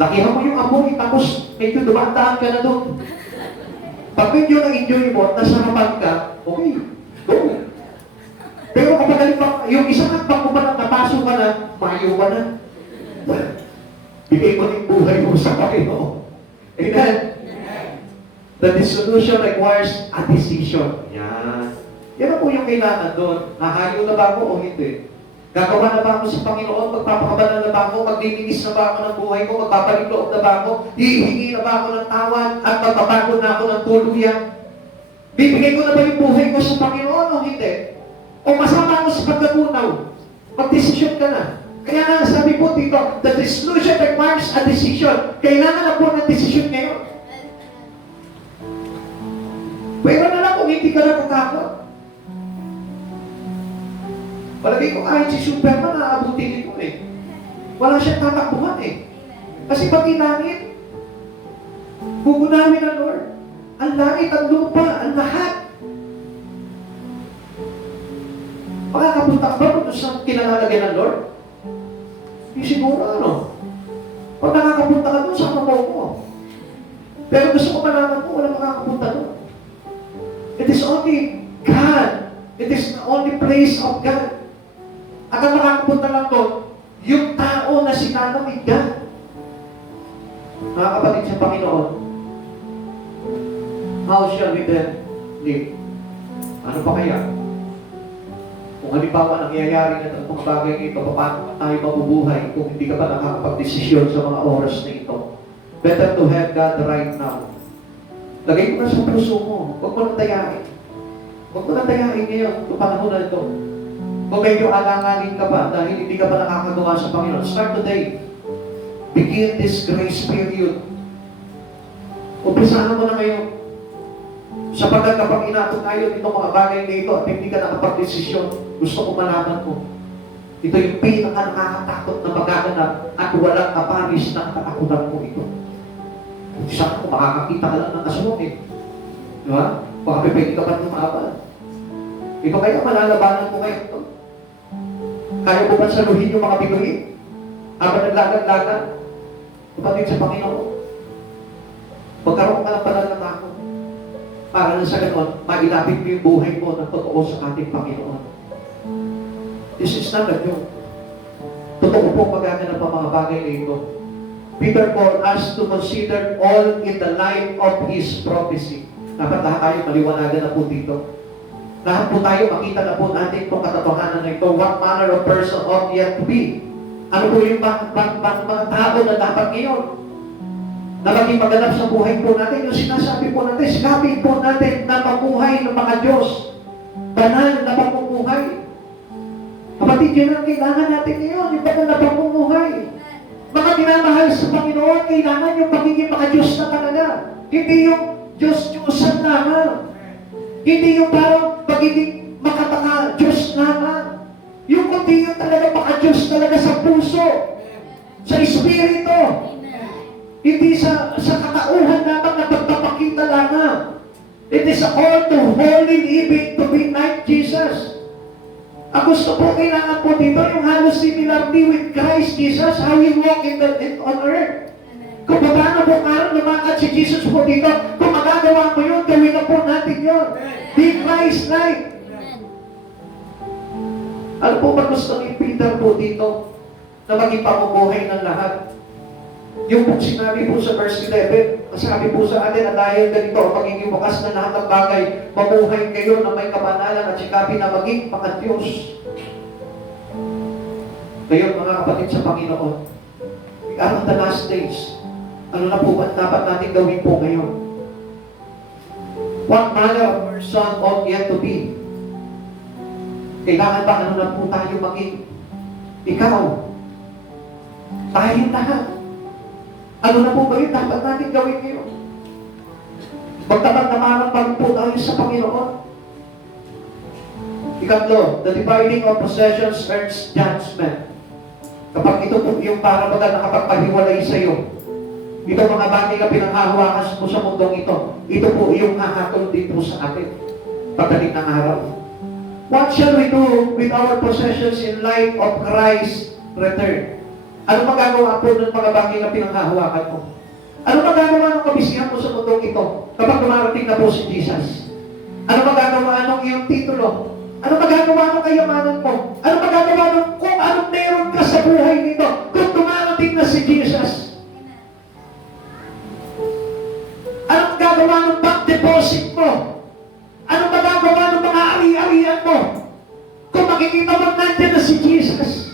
Lakihan mo yung amoy, tapos medyo dumadaan ka na doon. Pag medyo na-enjoy mo at nasarapan ka, okay, go. Pero kapag halimbawa, yung isang hakbang mo pa na napasok ka na, mayo ka na. Bigay mo yung buhay mo sa Panginoon. Amen? The dissolution requires a decision. Yan. Yan na po yung kailangan doon. Nahayo na ba ako o hindi? Gagawa na ba ako sa Panginoon? Magpapakabanal na ba ako? Maglilinis na ba ako ng buhay ko? Magpapalik loob na ba ako? Hihingi na ba ako ng tawad? At magpapago na ako ng tuluyan? Bibigay ko na ba yung buhay ko sa Panginoon o hindi? O masama ako sa pagkagunaw? Mag-desisyon ka na. Kaya nga sabi po dito, the dissolution requires a decision. Kailangan na po ng desisyon ngayon. Pwede na lang kung hindi ka natatakot. Palagay ko kahit si Superman naaabutin ito eh. Wala siyang tatakbuhan eh. Kasi pati langit, gugunawin ng Lord. Ang langit, ang lupa, ang lahat. Makakapunta ka ba kung sa kinalalagay ng Lord? Hindi siguro ano. Pag nakakapunta ka doon, sama mo. Pero gusto ko malaman mo, walang makakapunta doon. It is only God. It is the only place of God. At ang makakapunta lang doon, yung tao na sinanamig ka. Mga kapatid sa Panginoon, how shall we then live? Ano pa kaya? Kung halimbawa nangyayari na itong mga bagay nito, paano tayo mabubuhay kung hindi ka pa nakakapag-desisyon sa mga oras na ito? Better to have God right now. Lagay mo na sa puso mo. Huwag mo nang dayain. Huwag mo nang dayain ngayon, itong panahon na ito. Kung medyo alanganin ka pa dahil hindi ka pa nakakagawa sa Panginoon, start today. Begin this grace period. Umpisahan mo na ngayon. Sapagkat kapag inato tayo itong mga bagay na ito at hindi ka nakapag-desisyon, gusto ko malaman mo. Ito yung pinaka-nakakatakot na magaganap at walang kapanis na katakutan mo ito. Sana kung makakakita ka lang ng aswang eh. Di ba? Baka pwede ka pa lumabal. Ito kaya malalabanan mo ngayon ito. Kaya mo ba saluhin yung mga biguin? Habang naglagan-lagan? Kapatid sa Panginoon. Magkaroon ka ng banal na takot. Para na sa ganoon, mailapit mo yung buhay mo ng totoo sa ating Panginoon. This is not a joke. Totoo po magaganap ang mga bagay na ito. Peter called us to consider all in the light of His prophecy. Dapat lahat tayo maliwanagan na po dito. Lahat po tayo makita na po natin itong katotohanan na ito. What manner of person ought yet to be? Ano po yung mga tao na dapat ngayon? Na maging maganap sa buhay po natin. Yung sinasabi po natin, sikapin po natin na mamuhay ng mga Diyos. Banal na pamumuhay. Kapatid, yun ang kailangan natin ngayon. Yung banal na pamumuhay. Mga minamahal sa Panginoon, kailangan yung magiging mga Diyos na talaga. Hindi yung Diyos-Diyosan lamang. Hindi yung parang magiging makatanga Diyos lamang. Yung kundi yung talaga maka-Diyos talaga sa puso, sa Espiritu. Hindi sa katauhan lamang na pagpapakita lamang. It is a call to holy living, to be like Jesus. Ang gusto po, kailangan po dito yung halos similarity with Christ Jesus, how He walk on earth. Kung paano po parang lumakad si Jesus po dito, kung magagawa mo yun, gawin na po natin yun. Be Christ-like. Ano po ba gusto ni Peter po dito na maging pamumuhay ng lahat? Yung po sinabi po sa verse 11, sabi po sa atin, at dahil ganito, magiging bukas na lahat ng bagay, mamuhay kayo na may kabanalan at sikapin na maging paka-Diyos. Ngayon, mga kapatid sa Panginoon, we are on the last days. Ano na po ba dapat natin gawin po ngayon? What manner of person ought yet to be? Kailangan ba ano na po tayo maging? Ikaw. Tayo lahat. Ano na po ba yun dapat natin gawin ngayon? Magtamad-tamaran pa rin po tayo sa Panginoon. Ikatlo, the dividing of possessions earns judgment. Kapag ito po yung para baga nakapagpahiwalay sa iyo, ito mga bagay na pinanghahawakan mo sa mundong ito po yung hahatol din po sa atin pagdating ng araw. What shall we do with our possessions in light of Christ's return? Ano magagawa po ng mga bagay na pinanghahawakan mo? Ano magagawa ng kabisihan mo sa mundong ito kapag dumarating na po si Jesus? Ano magagawa ng iyong titulo? Ano magagawa ng kayamanan mo? Ano magagawa ng kung anong meron ka sa buhay nito kung dumarating na si Jesus? Anong gagawa ng bank deposit mo? Anong magagawa ng mga ari-arian mo? Kung makikita mo nandiyan na si Jesus.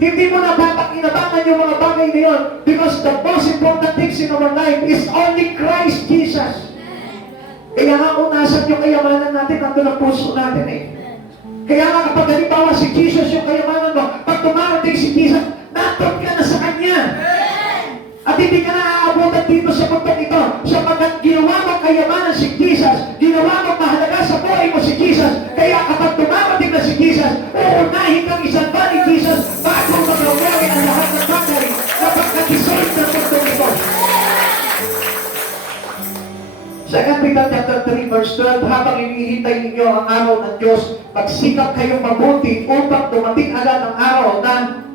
Hindi mo na dapat inabangan yung mga bagay na yun because the most important things in our life is only Christ Jesus. Kaya nga unasan yung kayamanan natin, nandun ang puso natin eh. Kaya nga kapag halimbawa si Jesus yung kayamanan mo, pag tumarating si Jesus, nandun ka na sa Kanya. At hindi ka na aabutan dito sa mundong ito sapagkat ginawa mo kayamanan si Jesus, ginawa mo mahalaga sa buhay mo si Jesus. Kaya kapag tumarating na si Jesus, uunahin kang isalba ni Jesus bago magawin ang lahat ng bagay na pagkakisolve ng mundong ito. 2 Peter chapter 3 verse 12, habang hinihintay ninyo ang araw ng Diyos, magsikap kayong mabuti upang dumating agad ang araw na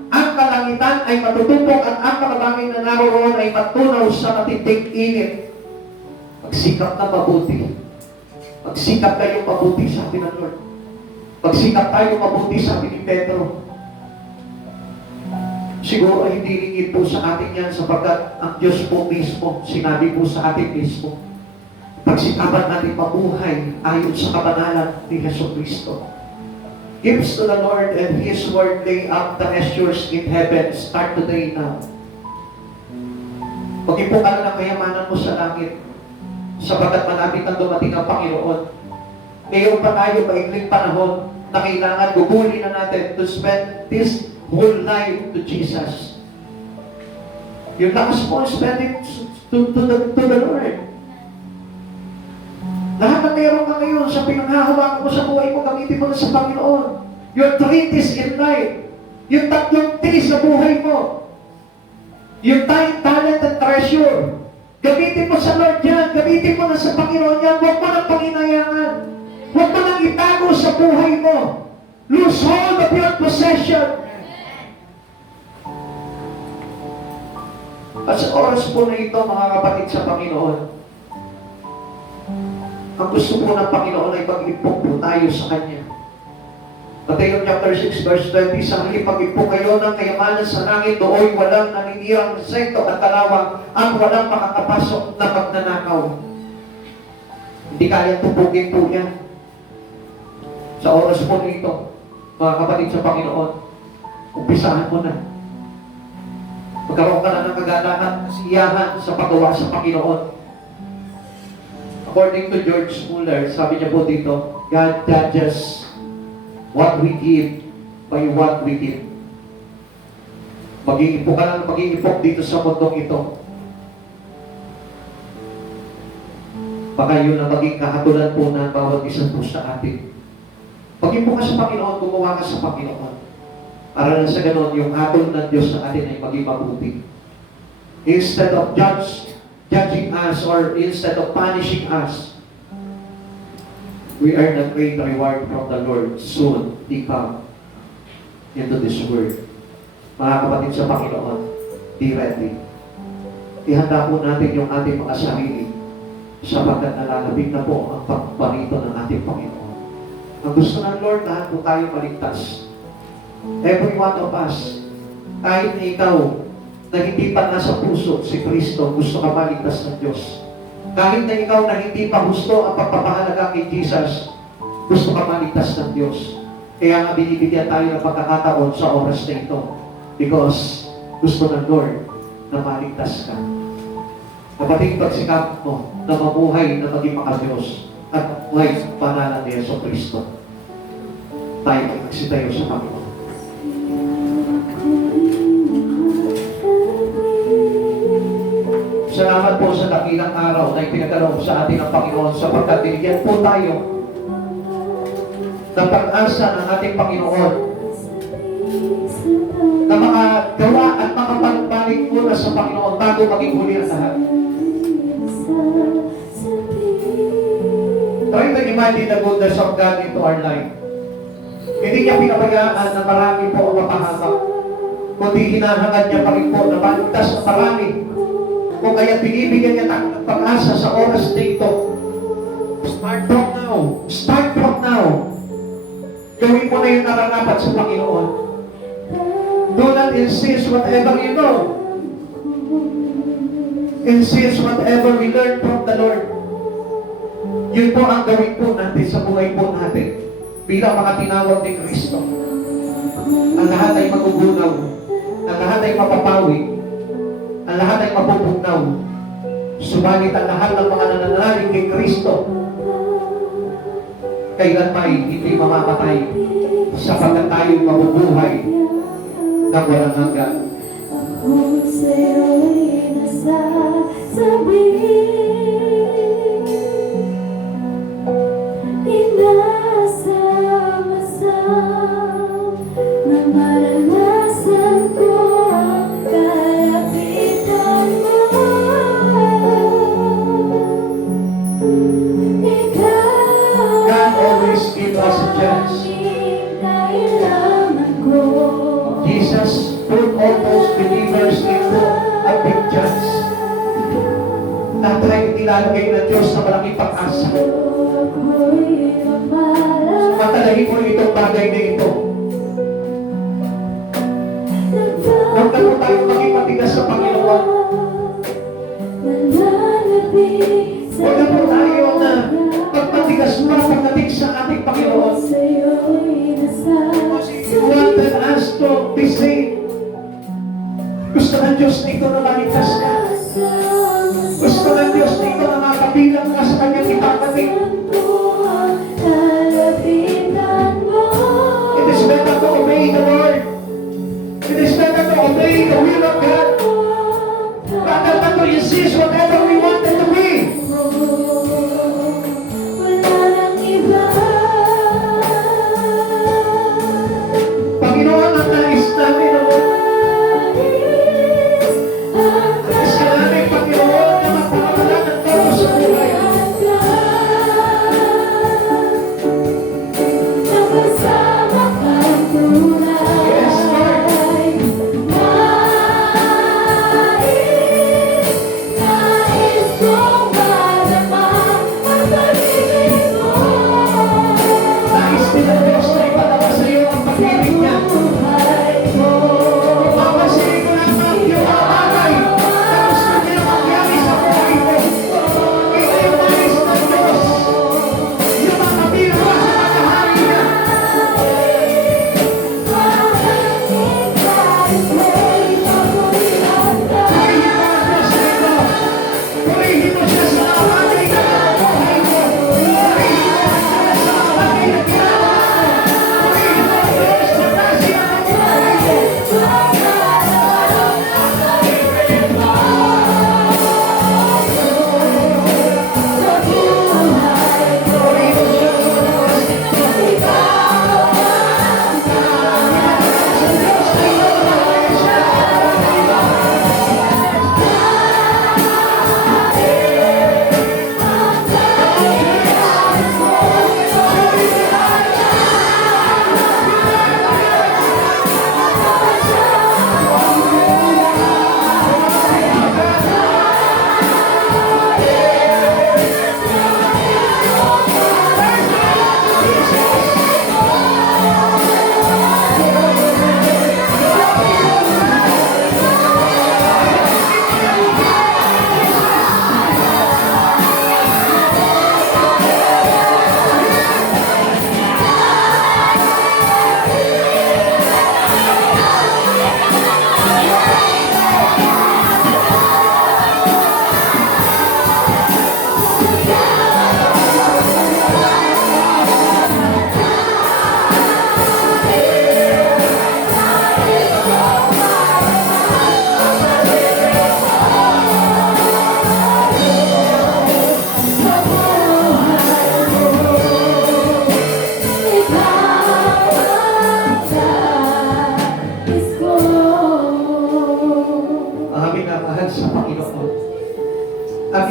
ang kalangitan ay matutupok at ang mga bagay na naroon ay matunaw sa matinding init. Magsikap na mabuti. Magsikap kayong mabuti, sabi ng Lord. Magsikap tayo mabuti, sabi ni Pedro. Siguro hindi ringid po sa atin yan sapagkat ang Diyos po mismo, sinabi po sa atin mismo. Pagsikapan natin mabuhay ayon sa kabanalan ni Jesucristo. Gives to the Lord and His word lay up the measures in heaven. Start today now. Mag-ipon ka na ng kayamanan mo sa langit sapagkat malapit ang dumating ang Panginoon. Ngayon pa tayo maikling panahon na kailangan gugulin na natin to spend this whole life to Jesus. Yung lakas mo, spend it to the Lord. Lahat na meron ka ngayon sa pinanghahawakan mo sa buhay mo, gamitin mo na sa Panginoon. Your 3 T's in life. Yung 3 T's sa buhay mo. Yung time, talent, and treasure. Gamitin mo sa Lord yan. Gamitin mo na sa Panginoon yan. Huwag mo nang panginayangan. Huwag mo nang itago sa buhay mo. Lose hold of your possession. At sa oras po na ito, mga kapatid sa Panginoon, ang gusto po ng Panginoon ay pag-ipok po tayo sa Kanya. Mateo chapter 6 verse 20, sa halip pag-ipok kayo ng kayamanan sa langit, doon walang naninirang insekto at kalawang at walang makakapasok na pagnanakaw. Hindi kaya tupukin po yan. Sa oras po nito, mga kapatid sa Panginoon, umpisahan mo na. Magkaroon ka na ng kagalakan, kasiyahan sa paggawa sa Panginoon. According to George Muller, sabi niya po dito, God judges what we give by what we give. Mag-iipok ka lang, mag-iipok dito sa mundong ito. Baka yun ang maging kahatulan po ng bawat isa po sa atin. Mag-iipok ka sa Panginoon, gumawa ka sa Panginoon. Para na sa ganon, yung hatol ng Diyos sa atin ay maging mabuti. Instead of judging us or instead of punishing us, we earn a great reward from the Lord soon. He come into this world. Mga kapatid sa Panginoon, be ready. Ihanda po natin yung ating mga sarili sapagkat nalalapit na po ang pagparito ng ating Panginoon. Ang gusto ng Lord, lahat po tayo maligtas. Every one of us, kahit na ikaw, na hindi pa nasa puso si Kristo, gusto ka maligtas ng Diyos. Kahit na ikaw na hindi pa gusto ang pagpapahalaga kay Jesus, gusto ka maligtas ng Diyos. Kaya nga binibigyan tayo ng pagkakataon sa oras na ito. Because gusto ng Lord na maligtas ka. Kapatid, pagsikap mo na mabuhay na maging maka-Diyos at buhay sa pangalan ni Yesu Kristo. Tayo ay magsitayo sa Panginoon. Sa salamat po sa dakilang araw na ipinagkaloob sa atin ng Panginoon sapagkat binigyan po tayo ng pag-asa ng ating Panginoon na makagawa at makapagbalik muna sa Panginoon bago maging huli ang lahat. Try to imagine the goodness of God into our life. Hindi niya pinabayaan na marami po ang mapahamak, kundi hinahangad niya pa rin po na maligtas na marami. Kung kaya binibigyan niya tayo ng pag-asa sa oras na ito. Start from now. Start from now. Gawin mo na yung nararapat sa Panginoon. Do not insist whatever you know. Insist whatever we learn from the Lord. Yun po ang gawin po natin sa buhay po natin bilang mga tinawag ni Kristo. Ang lahat ay magugunaw. Ang lahat ay mapapawi. Ang lahat ay mapupugnaw. Subalit ang lahat ng mga nananalig kay Kristo kailanmay hindi mamamatay sapagkat tayo'y mabubuhay ng walang hanggan. Ako sa'yo'y nasasabi, inasam-asam na maranasan ko ang kalapitan mo. God always gives us a chance. Jesus put all those believers into a big chance. Lahat tayo nilalagay ng Diyos na malaking pag-asa. Matalahin mo itong bagay na ito. Huwag na po tayo maging matigas sa Panginoon. Huwag na po tayo na magmatigas pa pagdating sa ating Panginoon. He wanted us to be saved. Gusto ng Diyos na ito na maligtas ka. Gusto ng Diyos na ito na mapabilang ka sa kanyang ipapatid. It is better to obey the Lord. It is better to obey the will of God rather than to insist whatever we wanted to be. Panginoon, ang nais namin, Lord. Nais ka namin, Panginoon, na magpapala ng todo sa buhay.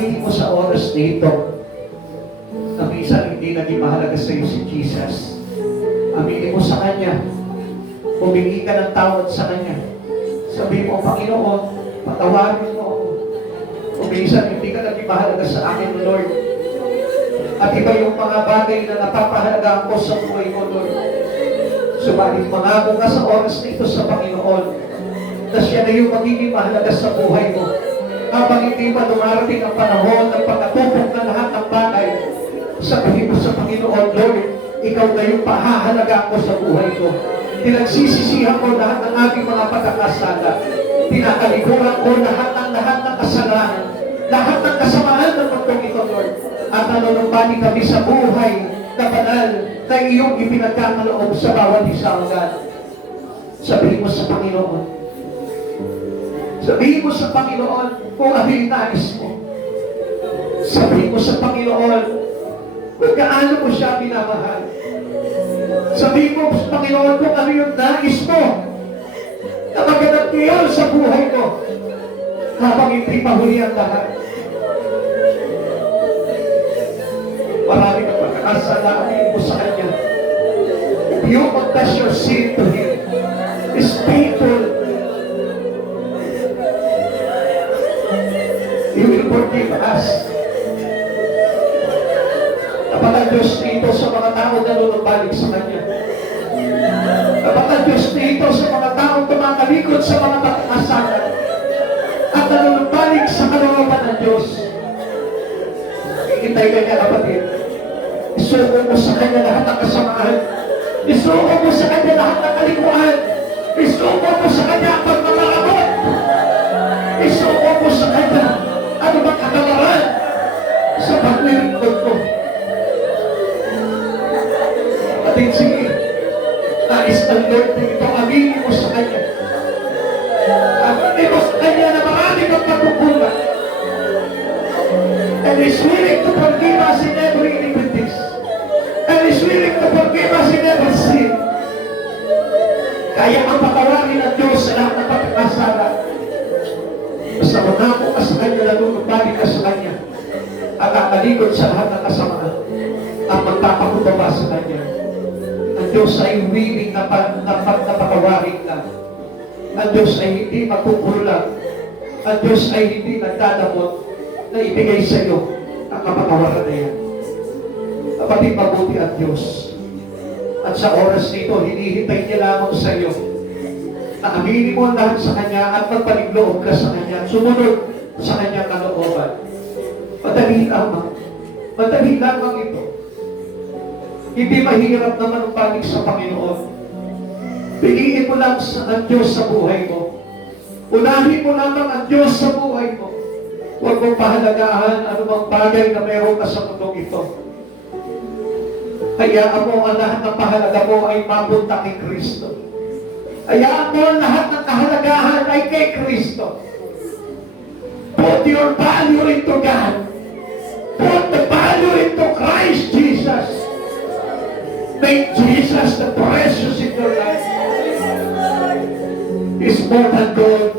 aminin mo sa oras na ito na minsan hindi naging mahalaga sa iyo si Jesus. Aminin mo sa Kanya. Humingi ka ng tawad sa Kanya. Sabihin mo, Panginoon, patawarin mo ako. Kung minsan hindi ka naging mahalaga sa akin, Lord. At iba yung mga bagay na napapahalagaan ko sa buhay ko, Lord. Subalit mangako ka sa oras na ito sa Panginoon na siya na yung magiging mahalaga sa buhay mo. Habang hindi pa dumarating ang panahon ng pagkatupok na lahat ng bagay, sabihin mo sa Panginoon, Lord, ikaw na yung pahahalaga ko sa buhay ko. Pinagsisisihan ko lahat ng aking mga pagkakasala. Pinakalikuran ko lahat ng kasalanan, lahat ng kasamaan ng mundong ito, Lord. At nanunumbalik kami sa buhay na banal na iyong ipinagkakaloob sa bawat isang ugat. Sabihin mo sa Panginoon. Sabihin mo sa Panginoon kung ano yung nais mo. Sabihin mo sa Panginoon kung gaano mo siya minamahal. Sabihin mo sa Panginoon kung ano yung nais mo na maganap ngayon sa buhay ko habang hindi pahuli ang lahat. Marami na pagkakasala, aminin mo sa Kanya. You confess your sin to Him. Is faithful. He will forgive us. Kapag ang Diyos dito sa mga tao na lulubalik sa Kanya. Kapag ang Diyos dito sa mga tao tumakalikod sa mga pagkakasala at nalulubalik sa kalooban ng Diyos. Hintay ka niya, kapatid. Isuko mo sa Kanya lahat ng kasamaan. Isuko mo sa Kanya lahat ng kalikuan. Isuko mo sa Kanya ang pagmamalabot. Isuko mo sa Kanya ano bang katamaran sa paglilingkod ko. Kapatid, sige. Nais ng Lord dito, aminin mo sa Kanya. Aminin mo sa Kanya na marami kang pagkukulang. And He's willing to forgive us in every iniquities. And He's willing to forgive us in every sin. Kaya ang patawarin ng Diyos sa lahat ng pagkakasala. Basta manako ka sa Kanya, nanunumbalik ka sa Kanya, at kakalikod sa lahat ng kasamaan, at magpapakumbaba sa Kanya. Ang Diyos ay willing na patawarin ka. Ang Diyos ay hindi magkukulang. Ang Diyos ay hindi nagdadamot na ibigay sa iyo ang kapatawaran na yan. Kapatid, mabuti ang Diyos. At sa oras nito, hinihintay niya lamang sa iyo na aminin mo ang lahat sa Kanya at magpaligloob ka sa Kanya. Sumunod sa Kanyang kalooban. Madali lamang. Madali lamang ito. Hindi mahirap naman ang panig sa Panginoon. Piliin mo lang ang Diyos sa buhay mo. Unahin mo lamang ang Diyos sa buhay mo. Huwag mong pahalagahan anumang bagay na meron ka sa mundong ito. Hayaan mo ang lahat ng pahalaga mo ay mapunta kay Kristo. Hayaan mo ang lahat ng kahalagahan ay kay Kristo. Put your value into God. Put the value into Christ Jesus. Make Jesus the precious in your life. He's more than gold.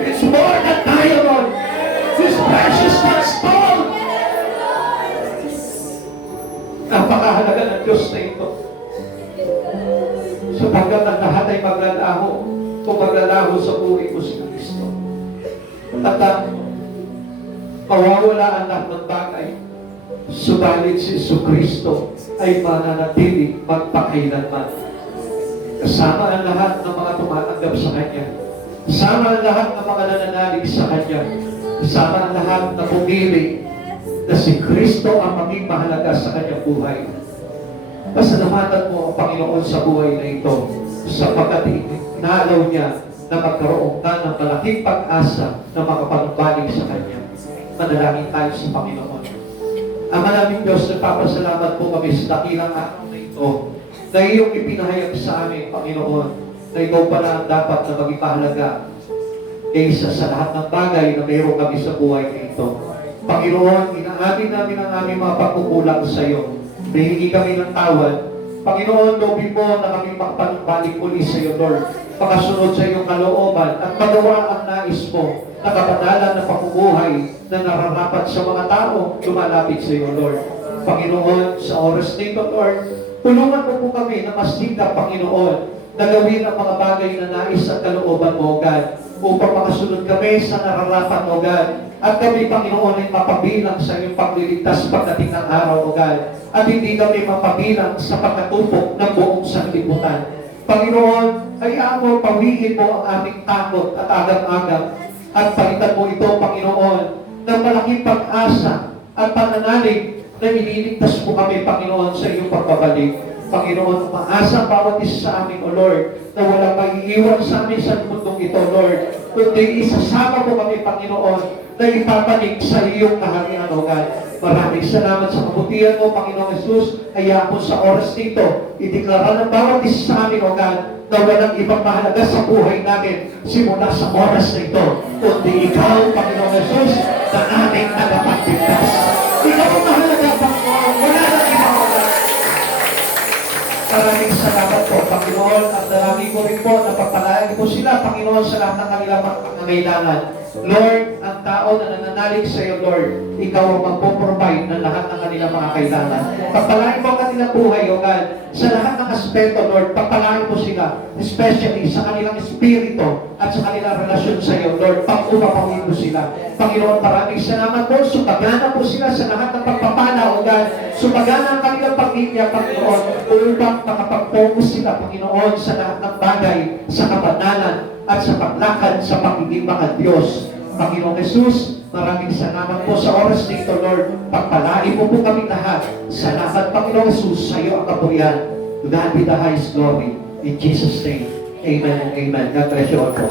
He's more than diamond. He's precious than stone. Napakahalaga ng Diyos na ito. Sapagkat ang lahat ay maglalaho kung maglalaho sa buhay ko si Kristo. At mawawala ang lahat ng bagay. Subalit si Kristo ay mananatili magpakailanman. Kasama ang lahat ng mga tumatanggap sa Kanya. Kasama ang lahat ng mga nananalig sa Kanya. Kasama ang lahat na pumili na si Kristo ang maging mahalaga sa kanyang buhay. Pasalamatan mo ang Panginoon sa buhay na ito sapagkat inalaw niya na magkaroon ka ng malaking pag-asa na makapanumbalik sa Kanya. Manalangin tayo sa Panginoon. Ama naming Diyos, nagpapasalamat po kami sa dakilang araw na ito na iyong ipinahayag sa amin, Panginoon, na ikaw pala ang dapat na maging mahalaga kaysa sa lahat ng bagay na mayroon kami sa buhay na ito. Panginoon, inaamin namin ang aming mga pagkukulang sa iyo. Nahingi kami ng tawad. Panginoon, lobin mo na kami makapanumbalik muli sa iyo, Lord. Makasunod sa iyong kalooban at magawa ang nais mo na kabanalan na pamumuhay na nararapat sa mga tao, lumalapit sa iyo, Lord. Panginoon, sa oras nito, Lord, tulungan mo po kami na mas tignan, Panginoon, na gawin ang mga bagay na nais at kalooban mo, God, upang makasunod kami sa nararapat, O God. At kami, Panginoon, ay mapabilang sa iyong pagliligtas pagdating ng araw, O God. At hindi kami mapabilang sa pagkatupok ng buong sanlibutan. Panginoon, hayaan mo, pawiin mo ang aming takot at agam-agam. At palitan mo ito, Panginoon, ng malaking pag-asa at pananalig na ililigtas mo kami, Panginoon, sa iyong pagbabalik. Panginoon, umaasa bawat isa sa amin, O Lord, na walang maiiwan sa amin sa mundong ito, Lord. Kundi isasama mo kami, Panginoon, na ipapanig sa iyong kaharian, O God. Maraming salamat sa kabutihan mo, Panginoon Jesus. Hayaan mo sa oras nito, ideklara ng bawat isa sa amin, O God, na walang ibang mahalaga sa buhay namin simula sa oras na ito, kundi ikaw, Panginoon Jesus, na aming tagapagligtas. Ikaw ang mahalaga, Panginoon. Wala nang ibang mahalaga. Maraming salamat po, Panginoon, at dalangin ko rin po na pagpalain po sila, Panginoon, sa lahat ng kanilang pangangailangan. Lord, ang tao na nananalig sa iyo, Lord, ikaw ang magpo-provide ng lahat ng kanilang mga kailangan. Pagpalain mo ang kanilang buhay, O God, sa lahat ng aspeto, Lord, pagpalain mo sila, especially sa kanilang espiritu at sa kanilang relasyon sa iyo, Lord, pag-upapawin mo sila. Panginoon, maraming salamat po, sumagana po sila sa lahat ng pagpapala, O God, sumagana ang kanilang pamilya, Panginoon, upang makapag-focus sila, Panginoon, sa lahat ng bagay, sa kabanalan, at sa paglakad sa pagiging mga Diyos. Panginoong Jesus, maraming salamat po sa oras nito, Lord. Pagpalain mo po kami lahat. Salamat, Panginoong Jesus, sa iyo ang kapurihan. To God be the highest glory. In Jesus' name, amen and amen. God bless you all po.